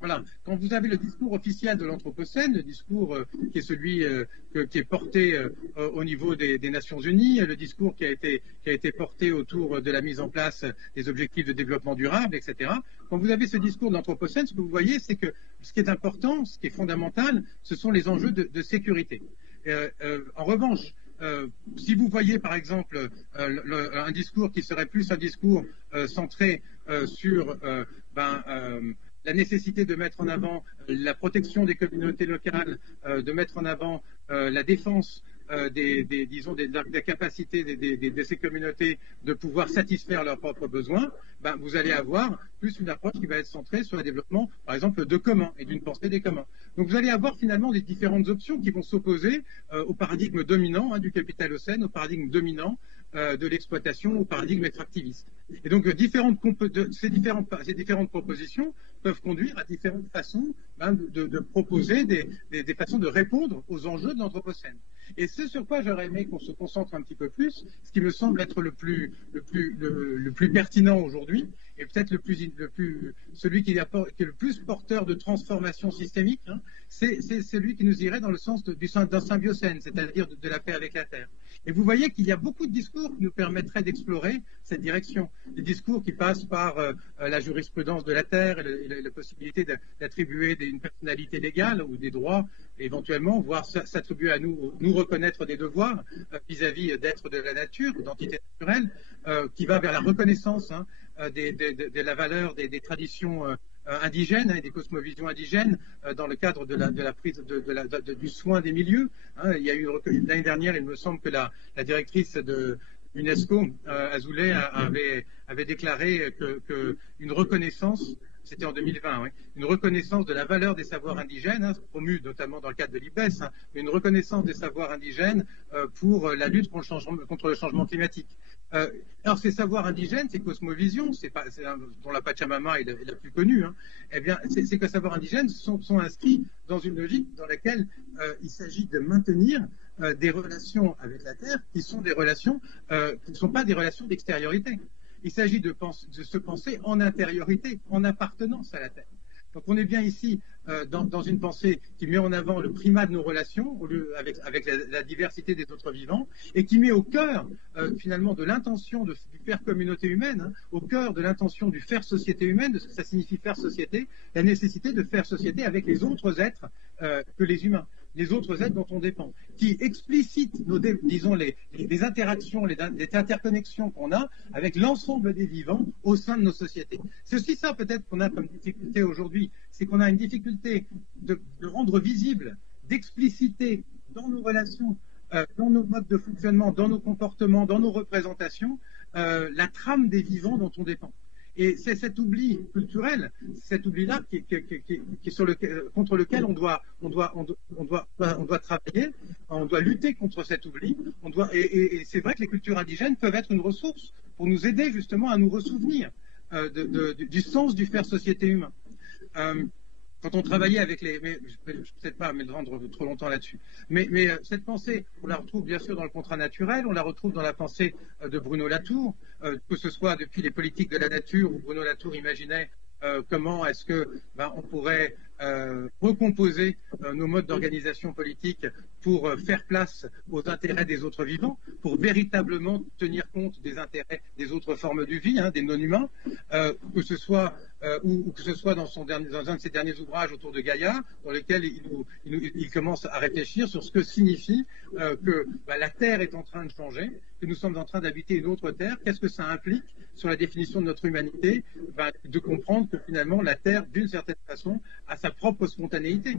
voilà, quand vous avez le discours officiel de l'Anthropocène, le discours qui est celui qui est porté au niveau des Nations Unies, le discours qui a été porté autour de la mise en place des objectifs de développement durable, etc. Quand vous avez ce discours de l'Anthropocène, ce que vous voyez, c'est que ce qui est important, ce qui est fondamental, ce sont les enjeux de sécurité. En revanche, si vous voyez par exemple un discours qui serait plus un discours centré sur la nécessité de mettre en avant la protection des communautés locales, de mettre en avant la défense de la capacité de ces communautés de pouvoir satisfaire leurs propres besoins, vous allez avoir plus une approche qui va être centrée sur le développement, par exemple, de communs et d'une pensée des communs. Donc vous allez avoir finalement des différentes options qui vont s'opposer au paradigme dominant du capitalocène, au paradigme dominant de l'exploitation, au paradigme extractiviste. Et donc ces différentes propositions peuvent conduire à différentes façons de proposer des façons de répondre aux enjeux de l'Anthropocène. Et ce sur quoi j'aurais aimé qu'on se concentre un petit peu plus, ce qui me semble être le plus pertinent aujourd'hui, et peut-être celui qui est le plus porteur de transformation systémique, c'est celui qui nous irait dans le sens d'un symbiocène, c'est-à-dire de la paix avec la Terre. Et vous voyez qu'il y a beaucoup de discours qui nous permettraient d'explorer cette direction. Des discours qui passent par la jurisprudence de la Terre et la possibilité d'attribuer une personnalité légale ou des droits, éventuellement, voire s'attribuer à nous reconnaître des devoirs vis-à-vis d'êtres de la nature ou d'entités naturelles, qui va vers la reconnaissance de la valeur des traditions indigènes et des cosmovisions indigènes dans le cadre de la prise du soin des milieux. Il y a eu l'année dernière, il me semble que la directrice de UNESCO, Azoulay, avait déclaré qu'une reconnaissance, c'était en 2020, oui, une reconnaissance de la valeur des savoirs indigènes, promue notamment dans le cadre de l'IPBES, mais une reconnaissance des savoirs indigènes pour la lutte contre le changement climatique. Alors ces savoirs indigènes, ces cosmovisions, dont la Pachamama est la plus connue, eh bien, ces savoirs indigènes sont inscrits dans une logique dans laquelle il s'agit de maintenir des relations avec la Terre qui sont des relations qui ne sont pas des relations d'extériorité. Il s'agit de se penser en intériorité, en appartenance à la Terre. Donc on est bien ici dans une pensée qui met en avant le primat de nos relations avec la diversité des autres vivants et qui met au cœur finalement de l'intention du faire communauté humaine, au cœur de l'intention du faire société humaine, de ce que ça signifie faire société, la nécessité de faire société avec les autres êtres que les humains, les autres êtres dont on dépend, qui explicitent les interactions, les interconnexions qu'on a avec l'ensemble des vivants au sein de nos sociétés. C'est aussi ça peut-être qu'on a comme difficulté aujourd'hui, c'est qu'on a une difficulté de rendre visible, d'expliciter dans nos relations, dans nos modes de fonctionnement, dans nos comportements, dans nos représentations, la trame des vivants dont on dépend. Et c'est cet oubli culturel, cet oubli-là contre lequel on doit travailler, on doit lutter contre cet oubli. Et c'est vrai que les cultures indigènes peuvent être une ressource pour nous aider justement à nous ressouvenir du sens du faire société humain. Quand on travaillait avec mais je ne vais peut-être pas me rendre trop longtemps là-dessus. Mais cette pensée, on la retrouve bien sûr dans le contrat naturel, on la retrouve dans la pensée de Bruno Latour, que ce soit depuis les politiques de la nature où Bruno Latour imaginait comment est-ce que on pourrait recomposer nos modes d'organisation politique pour faire place aux intérêts des autres vivants, pour véritablement tenir compte des intérêts des autres formes de vie, des non-humains, que ce soit dans un de ses derniers ouvrages autour de Gaïa, dans lequel il commence à réfléchir sur ce que signifie que la Terre est en train de changer, que nous sommes en train d'habiter une autre Terre. Qu'est-ce que ça implique sur la définition de notre humanité? De comprendre que finalement la Terre, d'une certaine façon, a sa propre spontanéité,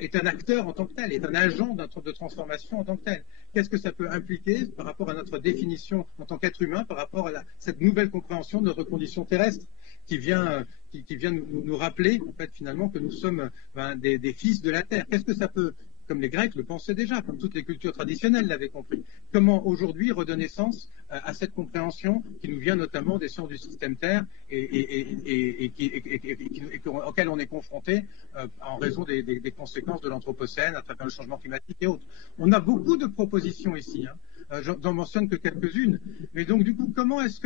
est un acteur en tant que tel, est un agent de transformation en tant que tel. Qu'est-ce que ça peut impliquer par rapport à notre définition en tant qu'être humain, par rapport à cette nouvelle compréhension de notre condition terrestre qui vient nous rappeler en fait finalement que nous sommes des fils de la Terre. Qu'est-ce que ça peut, comme les Grecs le pensaient déjà, comme toutes les cultures traditionnelles l'avaient compris. Comment aujourd'hui redonner sens à cette compréhension qui nous vient notamment des sciences du système Terre et auquel on est confronté en raison des conséquences de l'Anthropocène à travers le changement climatique et autres. On a beaucoup de propositions ici. J'en mentionne que quelques-unes. Mais donc, du coup, comment est-ce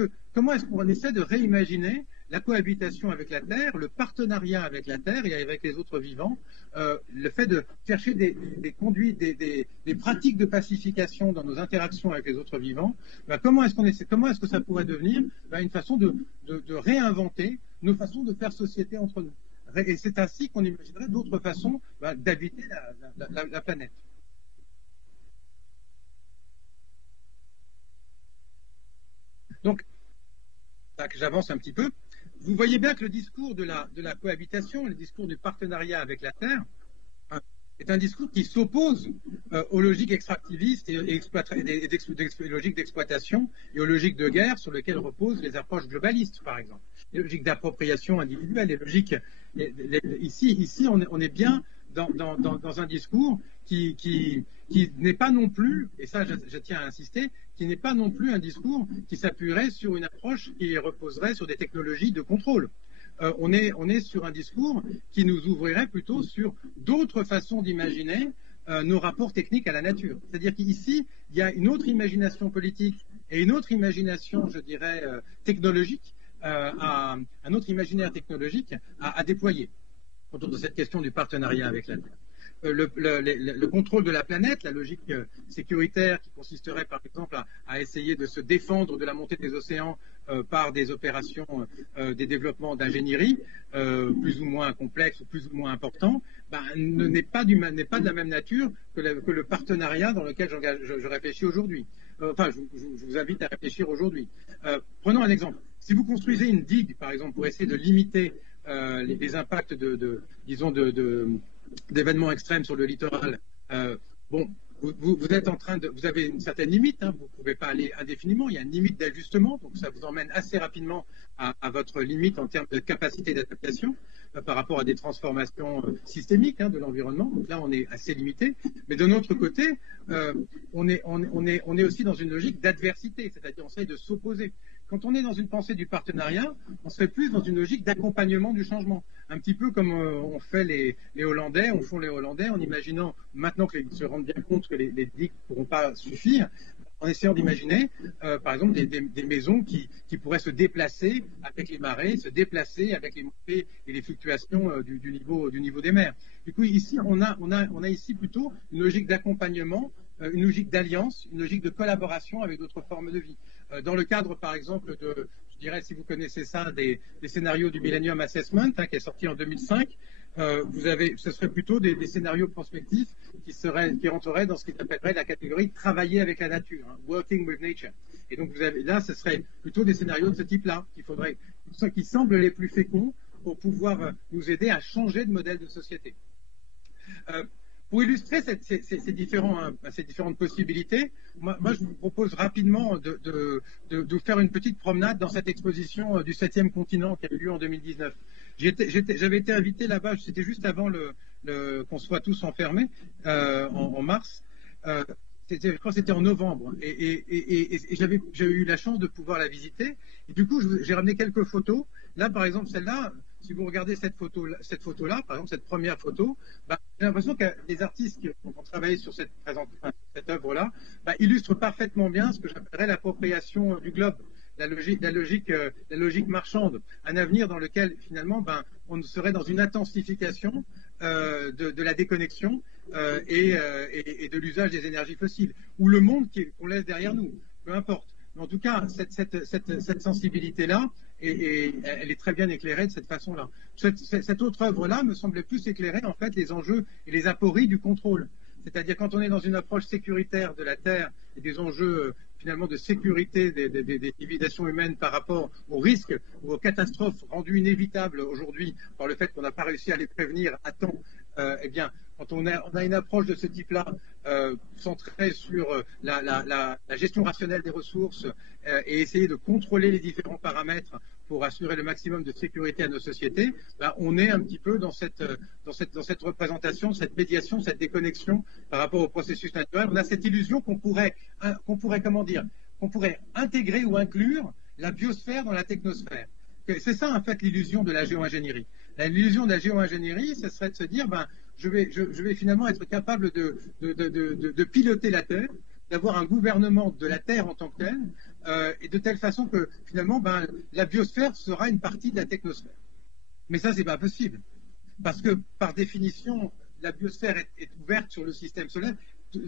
qu'on essaie de réimaginer la cohabitation avec la Terre, le partenariat avec la Terre et avec les autres vivants, le fait de chercher des conduites, des pratiques de pacification dans nos interactions avec les autres vivants, comment est-ce que ça pourrait devenir une façon de réinventer nos façons de faire société entre nous. Et c'est ainsi qu'on imaginerait d'autres façons d'habiter la planète. Donc, j'avance un petit peu. Vous voyez bien que le discours de la cohabitation, le discours du partenariat avec la Terre, est un discours qui s'oppose aux logiques extractivistes et logiques d'exploitation et aux logiques de guerre sur lesquelles reposent les approches globalistes, par exemple. Les logiques d'appropriation individuelle, les logiques... Ici, on est bien dans un discours qui n'est pas non plus, et ça je tiens à insister, qui n'est pas non plus un discours qui s'appuierait sur une approche qui reposerait sur des technologies de contrôle. On est sur un discours qui nous ouvrirait plutôt sur d'autres façons d'imaginer nos rapports techniques à la nature. C'est-à-dire qu'ici, il y a une autre imagination politique et une autre imagination, je dirais, technologique, un autre imaginaire technologique à déployer autour de cette question du partenariat avec la Terre. Le contrôle de la planète, la logique sécuritaire qui consisterait par exemple à essayer de se défendre de la montée des océans par des opérations, des développements d'ingénierie plus ou moins complexes ou plus ou moins importants, n'est pas de la même nature que le partenariat dans lequel je réfléchis aujourd'hui. Je vous invite à réfléchir aujourd'hui. Prenons un exemple. Si vous construisez une digue, par exemple, pour essayer de limiter les impacts d'événements extrêmes sur le littoral, vous êtes en train vous avez une certaine limite, vous ne pouvez pas aller indéfiniment, il y a une limite d'ajustement, donc ça vous emmène assez rapidement à votre limite en termes de capacité d'adaptation par rapport à des transformations systémiques de l'environnement. Donc là, on est assez limité. Mais de notre côté, on est aussi dans une logique d'adversité, c'est-à-dire on essaie de s'opposer. Quand on est dans une pensée du partenariat, on serait plus dans une logique d'accompagnement du changement. Un petit peu comme on fait les Hollandais, en imaginant, maintenant qu'ils se rendent bien compte que les digues ne pourront pas suffire, en essayant d'imaginer, par exemple, des maisons qui pourraient se déplacer avec les marées, se déplacer avec les montées et les fluctuations du niveau des mers. Du coup, ici, on a ici plutôt une logique d'accompagnement, une logique d'alliance, une logique de collaboration avec d'autres formes de vie. Dans le cadre, par exemple, je dirais, si vous connaissez ça, des scénarios du Millennium Assessment, qui est sorti en 2005, ce serait plutôt des scénarios prospectifs qui rentreraient dans ce qui s'appellerait la catégorie travailler avec la nature, working with nature. Et donc là, ce serait plutôt des scénarios de ce type-là qui semblent les plus féconds pour pouvoir nous aider à changer de modèle de société. Pour illustrer ces différentes possibilités, moi, je vous propose rapidement de faire une petite promenade dans cette exposition du 7e continent qui a eu lieu en 2019. J'avais été invité là-bas, c'était juste avant qu'on soit tous enfermés en mars. Je crois que c'était en novembre. Et j'ai eu la chance de pouvoir la visiter. Et du coup, j'ai ramené quelques photos. Là, par exemple, celle-là, si vous regardez cette photo-là, par exemple, cette première photo, j'ai l'impression que les artistes qui ont travaillé sur cette œuvre-là illustrent parfaitement bien ce que j'appellerais l'appropriation du globe, la logique marchande, un avenir dans lequel finalement on serait dans une intensification de la déconnexion et de l'usage des énergies fossiles, ou le monde qu'on laisse derrière nous, peu importe. Mais en tout cas, cette sensibilité-là, elle est très bien éclairée de cette façon-là. Cette autre œuvre-là me semblait plus éclairer en fait les enjeux et les apories du contrôle. C'est-à-dire quand on est dans une approche sécuritaire de la Terre et des enjeux finalement de sécurité des civilisations humaines par rapport aux risques ou aux catastrophes rendues inévitables aujourd'hui par le fait qu'on n'a pas réussi à les prévenir à temps, quand on a une approche de ce type-là, centrée sur la gestion rationnelle des ressources et essayer de contrôler les différents paramètres pour assurer le maximum de sécurité à nos sociétés, on est un petit peu dans cette représentation, cette médiation, cette déconnexion par rapport au processus naturel. On a cette illusion qu'on pourrait intégrer ou inclure la biosphère dans la technosphère. C'est ça, en fait, l'illusion de la géo-ingénierie. L'illusion de la géo-ingénierie, ce serait de se dire, je vais finalement être capable de piloter la Terre, d'avoir un gouvernement de la Terre en tant que tel, et de telle façon que finalement, la biosphère sera une partie de la technosphère. Mais ça, c'est pas possible, parce que par définition, la biosphère est ouverte sur le système solaire.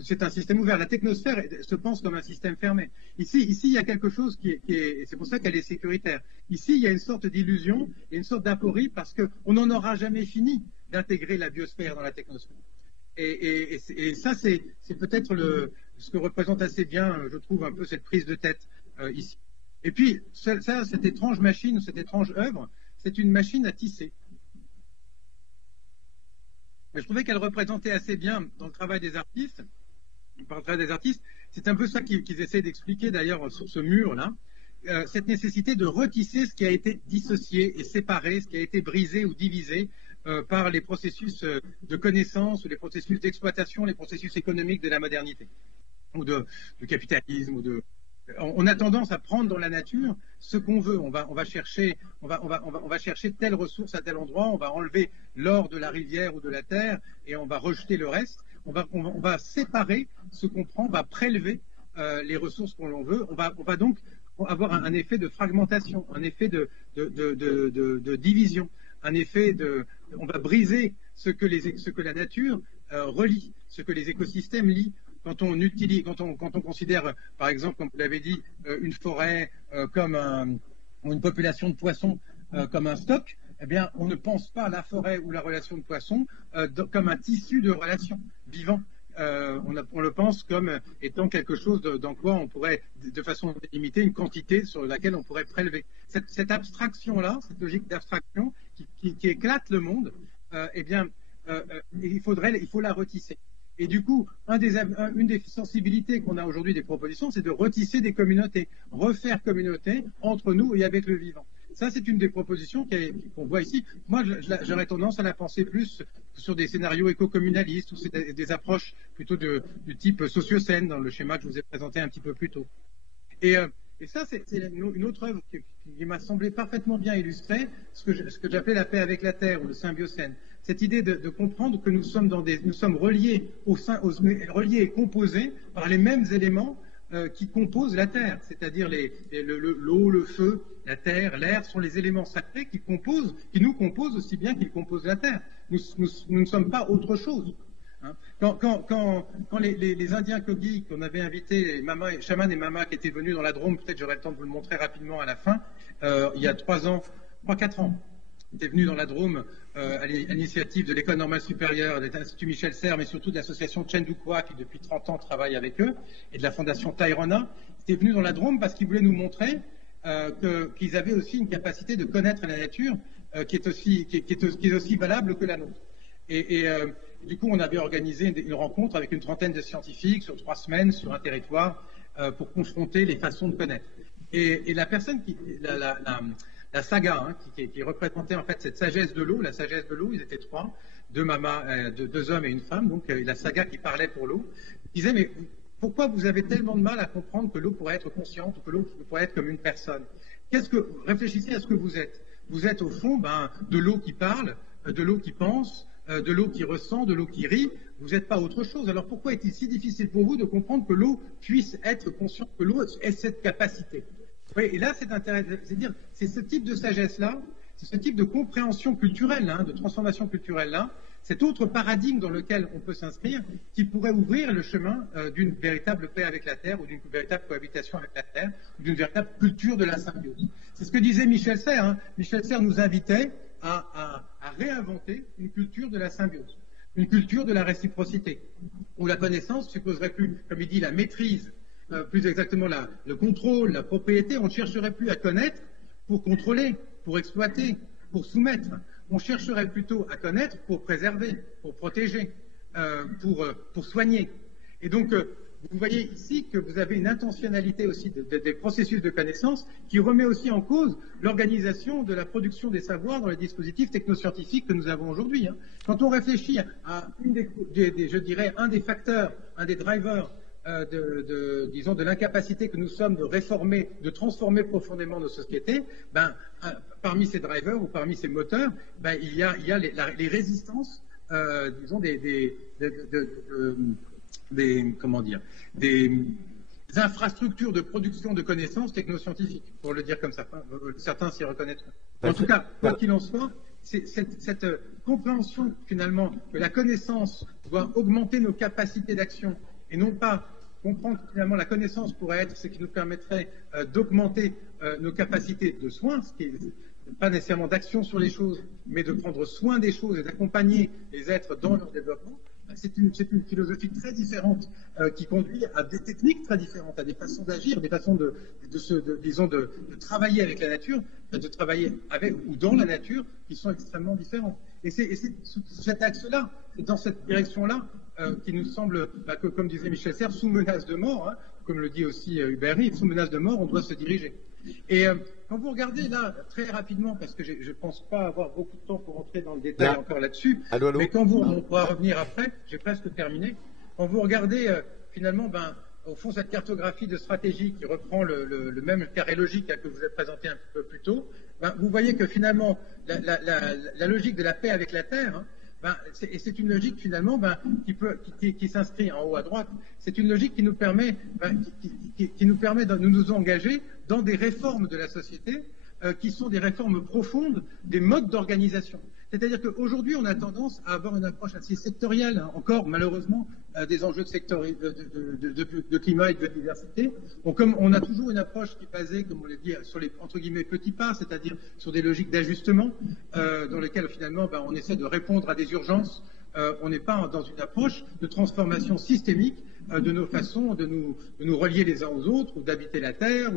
C'est un système ouvert. La technosphère se pense comme un système fermé. Ici, il y a quelque chose c'est pour ça qu'elle est sécuritaire. Ici, il y a une sorte d'illusion et une sorte d'aporie parce qu'on n'en aura jamais fini d'intégrer la biosphère dans la technosphère. Et ça, c'est peut-être ce que représente assez bien, je trouve, un peu cette prise de tête ici. Et puis, cette étrange machine, cette étrange œuvre, c'est une machine à tisser. Mais je trouvais qu'elle représentait assez bien dans le travail des artistes. Par le travail des artistes, c'est un peu ça qu'ils essaient d'expliquer d'ailleurs sur ce mur-là, cette nécessité de retisser ce qui a été dissocié et séparé, ce qui a été brisé ou divisé par les processus de connaissance ou les processus d'exploitation, les processus économiques de la modernité ou du capitalisme. On a tendance à prendre dans la nature ce qu'on veut. On va chercher telle ressource à tel endroit. On va enlever l'or de la rivière ou de la terre et on va rejeter le reste. On va séparer ce qu'on prend. On va prélever les ressources qu'on l'on veut. On va donc avoir un effet de fragmentation, un effet de division, un effet on va briser ce que la nature relie, ce que les écosystèmes lient. Quand on considère, par exemple, comme vous l'avez dit, une forêt ou une population de poissons comme un stock, eh bien, on ne pense pas la forêt ou la relation de poissons comme un tissu de relations vivant. On le pense comme étant quelque chose dans quoi on pourrait, de façon limitée, une quantité sur laquelle on pourrait prélever. Cette abstraction-là, cette logique d'abstraction qui éclate le monde, eh bien, il faut la retisser. Et du coup, une des sensibilités qu'on a aujourd'hui des propositions, c'est de retisser des communautés, refaire communauté entre nous et avec le vivant. Ça, c'est une des propositions qu'on voit ici. Moi, j'aurais tendance à la penser plus sur des scénarios éco-communalistes ou des approches plutôt du type sociocène dans le schéma que je vous ai présenté un petit peu plus tôt. Et ça, c'est une autre œuvre qui m'a semblé parfaitement bien illustrer ce que j'appelais la paix avec la Terre ou le symbiocène. Cette idée de comprendre que nous sommes reliés reliés et composés par les mêmes éléments qui composent la Terre, c'est-à-dire l'eau, le feu, la terre, l'air sont les éléments sacrés qui nous composent aussi bien qu'ils composent la Terre. Nous ne sommes pas autre chose. Hein. Quand les Indiens Kogi qu'on avait invités, Chaman et Mama qui étaient venus dans la Drôme, peut-être j'aurai le temps de vous le montrer rapidement à la fin, il y a 3-4 ans, ils étaient venus dans la Drôme à l'initiative de l'École normale supérieure, de l'Institut Michel Serres, mais surtout de l'association Chendukwa qui depuis 30 ans travaille avec eux, et de la fondation Tairona. Ils étaient venus dans la Drôme parce qu'ils voulaient nous montrer qu'ils avaient aussi une capacité de connaître la nature qui est aussi valable que la nôtre. Et du coup, on avait organisé une rencontre avec une trentaine de scientifiques sur 3 semaines sur un territoire pour confronter les façons de connaître. Et la personne la saga, hein, qui représentait en fait cette sagesse de l'eau, la sagesse de l'eau, ils étaient 3, 2 mamas, 2 hommes et une femme, donc la saga qui parlait pour l'eau, disait mais pourquoi vous avez tellement de mal à comprendre que l'eau pourrait être consciente ou que l'eau pourrait être comme une personne? Réfléchissez à ce que vous êtes. Vous êtes au fond de l'eau qui parle, de l'eau qui pense, de l'eau qui ressent, de l'eau qui rit. Vous n'êtes pas autre chose. Alors pourquoi est-il si difficile pour vous de comprendre que l'eau puisse être consciente, que l'eau ait cette capacité? Oui, et là, c'est intéressant. C'est-à-dire, c'est ce type de sagesse-là, c'est ce type de compréhension culturelle, de transformation culturelle-là, cet autre paradigme dans lequel on peut s'inscrire, qui pourrait ouvrir le chemin d'une véritable paix avec la Terre ou d'une véritable cohabitation avec la Terre, ou d'une véritable culture de la symbiose. C'est ce que disait Michel Serres. Hein. Michel Serres nous invitait à réinventer une culture de la symbiose, une culture de la réciprocité, où la connaissance supposerait plus, comme il dit, la maîtrise, plus exactement le contrôle, la propriété. On ne chercherait plus à connaître pour contrôler, pour exploiter, pour soumettre. On chercherait plutôt à connaître pour préserver, pour protéger, pour soigner. Et donc, vous voyez ici que vous avez une intentionnalité aussi des processus de connaissance qui remet aussi en cause l'organisation de la production des savoirs dans les dispositifs technoscientifiques que nous avons aujourd'hui. Hein. Quand on réfléchit à je dirais, un des facteurs, un des drivers disons, de l'incapacité que nous sommes de réformer, de transformer profondément nos sociétés, parmi ces drivers ou parmi ces moteurs, il y a les résistances, disons, comment dire, des infrastructures de production de connaissances technoscientifiques, pour le dire comme ça. Certains s'y reconnaîtront. En tout cas, quoi qu'il en soit, c'est cette compréhension finalement que la connaissance doit augmenter nos capacités d'action et non pas comprendre que finalement la connaissance pourrait être ce qui nous permettrait d'augmenter nos capacités de soins, ce qui est pas nécessairement d'action sur les choses, mais de prendre soin des choses et d'accompagner les êtres dans leur développement. C'est une philosophie très différente qui conduit à des techniques très différentes, à des façons d'agir, des façons disons de travailler avec la nature, de travailler avec ou dans la nature, qui sont extrêmement différentes. Et c'est cet axe-là, c'est dans cette direction-là qui nous semble, que, comme disait Michel Serres, sous menace de mort, hein, comme le dit aussi Hubert Reed, sous menace de mort, on doit se diriger. Et quand vous regardez là, très rapidement, parce que je ne pense pas avoir beaucoup de temps pour entrer dans le détail encore là-dessus, mais quand on pourra revenir après, j'ai presque terminé, quand vous regardez finalement, au fond, cette cartographie de stratégie qui reprend le même carré logique que je vous ai présenté un petit peu plus tôt, vous voyez que finalement, la logique de la paix avec la Terre, c'est une logique finalement qui s'inscrit en haut à droite. C'est une logique qui nous permet, de nous engager dans des réformes de la société qui sont des réformes profondes des modes d'organisation. C'est-à-dire qu'aujourd'hui, on a tendance à avoir une approche assez sectorielle, hein, encore malheureusement, des enjeux de climat et de biodiversité. Comme on a toujours une approche qui est basée, comme on l'a dit, sur les entre guillemets petits pas, c'est-à-dire sur des logiques d'ajustement, dans lesquelles finalement on essaie de répondre à des urgences. On n'est pas dans une approche de transformation systémique de nos façons de nous relier les uns aux autres, ou d'habiter la Terre,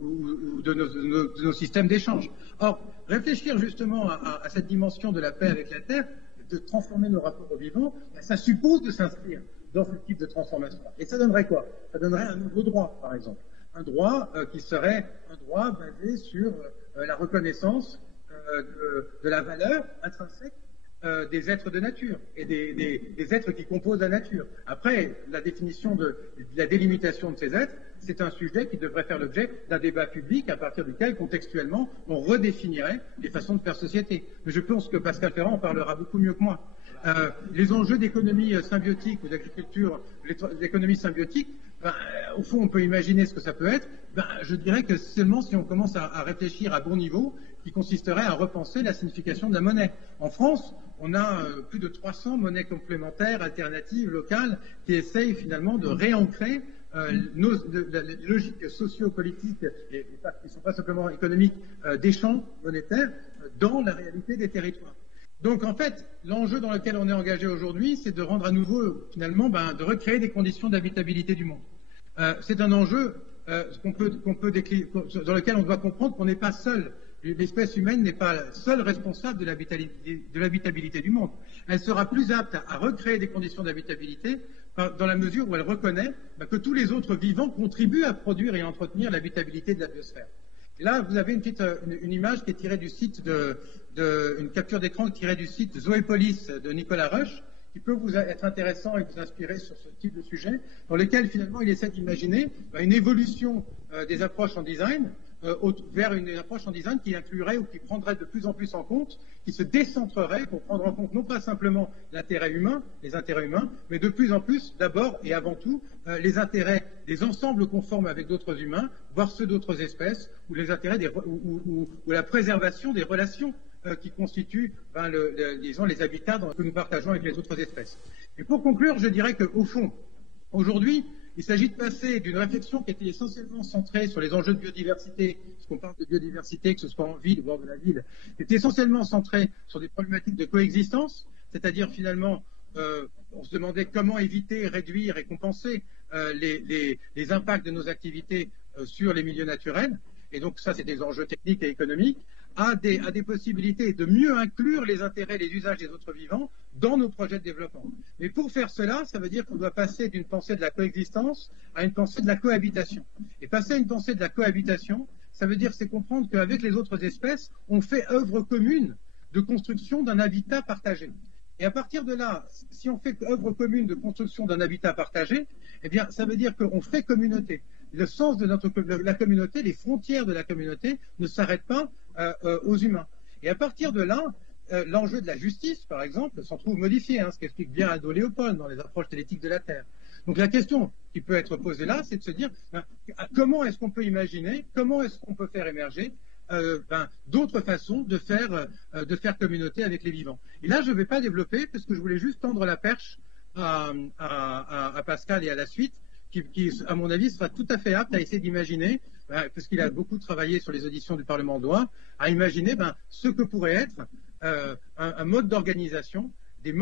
ou de nos systèmes d'échange. Or, réfléchir justement à cette dimension de la paix avec la Terre, de transformer nos rapports au vivant, ça suppose de s'inscrire dans ce type de transformation. Et ça donnerait quoi? Ça donnerait un nouveau droit, par exemple. Un droit qui serait un droit basé sur la reconnaissance de la valeur intrinsèque des êtres de nature et des êtres qui composent la nature. Après, la définition de la délimitation de ces êtres, c'est un sujet qui devrait faire l'objet d'un débat public à partir duquel, contextuellement, on redéfinirait les façons de faire société. Mais je pense que Pascal Ferrand en parlera beaucoup mieux que moi. Les enjeux d'économie symbiotique ou d'agriculture, l'économie symbiotique, au fond, on peut imaginer ce que ça peut être. Je dirais que seulement si on commence à réfléchir à bon niveau, qui consisterait à repenser la signification de la monnaie. En France, on a plus de 300 monnaies complémentaires, alternatives, locales, qui essayent finalement de réancrer les logiques socio-politiques et qui ne sont pas simplement économiques d'échange monétaire dans la réalité des territoires. Donc en fait, l'enjeu dans lequel on est engagé aujourd'hui, c'est de rendre à nouveau, finalement, de recréer des conditions d'habitabilité du monde. C'est un enjeu dans lequel on doit comprendre qu'on n'est pas seul. L'espèce humaine n'est pas seule responsable de l'habitabilité du monde. Elle sera plus apte à recréer des conditions d'habitabilité dans la mesure où elle reconnaît que tous les autres vivants contribuent à produire et à entretenir l'habitabilité de la biosphère. Et là, vous avez une image qui est tirée du site une capture d'écran tirée du site Zoépolis de Nicolas Rush, qui peut vous être intéressant et vous inspirer sur ce type de sujet, dans lequel finalement il essaie d'imaginer une évolution des approches en design vers une approche en design qui inclurait ou qui prendrait de plus en plus en compte, qui se décentrerait pour prendre en compte non pas simplement les intérêts humains, mais de plus en plus, d'abord et avant tout, les intérêts des ensembles conformes avec d'autres humains, voire ceux d'autres espèces, ou les intérêts ou la préservation des relations qui constituent disons, les habitats que nous partageons avec les autres espèces. Et pour conclure, je dirais qu'au fond, aujourd'hui, il s'agit de passer d'une réflexion qui était essentiellement centrée sur les enjeux de biodiversité, parce qu'on parle de biodiversité, que ce soit en ville ou hors de la ville, qui était essentiellement centrée sur des problématiques de coexistence, c'est-à-dire finalement, on se demandait comment éviter, réduire et compenser les impacts de nos activités sur les milieux naturels, et donc ça c'est des enjeux techniques et économiques, à des possibilités de mieux inclure les intérêts et les usages des autres vivants dans nos projets de développement. Mais pour faire cela, ça veut dire qu'on doit passer d'une pensée de la coexistence à une pensée de la cohabitation. Et passer à une pensée de la cohabitation, ça veut dire c'est comprendre qu'avec les autres espèces, on fait œuvre commune de construction d'un habitat partagé. Et à partir de là, si on fait œuvre commune de construction d'un habitat partagé, eh bien, ça veut dire qu'on fait communauté. Le sens de la communauté, les frontières de la communauté ne s'arrêtent pas aux humains. Et à partir de là, l'enjeu de la justice, par exemple, s'en trouve modifié, ce qu'explique bien Aldo Léopold dans les approches de l'éthique de la Terre. Donc la question qui peut être posée là, c'est de se dire comment est-ce qu'on peut imaginer, comment est-ce qu'on peut faire émerger d'autres façons de faire communauté avec les vivants. Et là, je ne vais pas développer parce que je voulais juste tendre la perche à Pascal et à la suite, qui, à mon avis, sera tout à fait apte à essayer d'imaginer, parce qu'il a beaucoup travaillé sur les auditions du Parlement de droit, à imaginer ce que pourrait être un mode d'organisation, des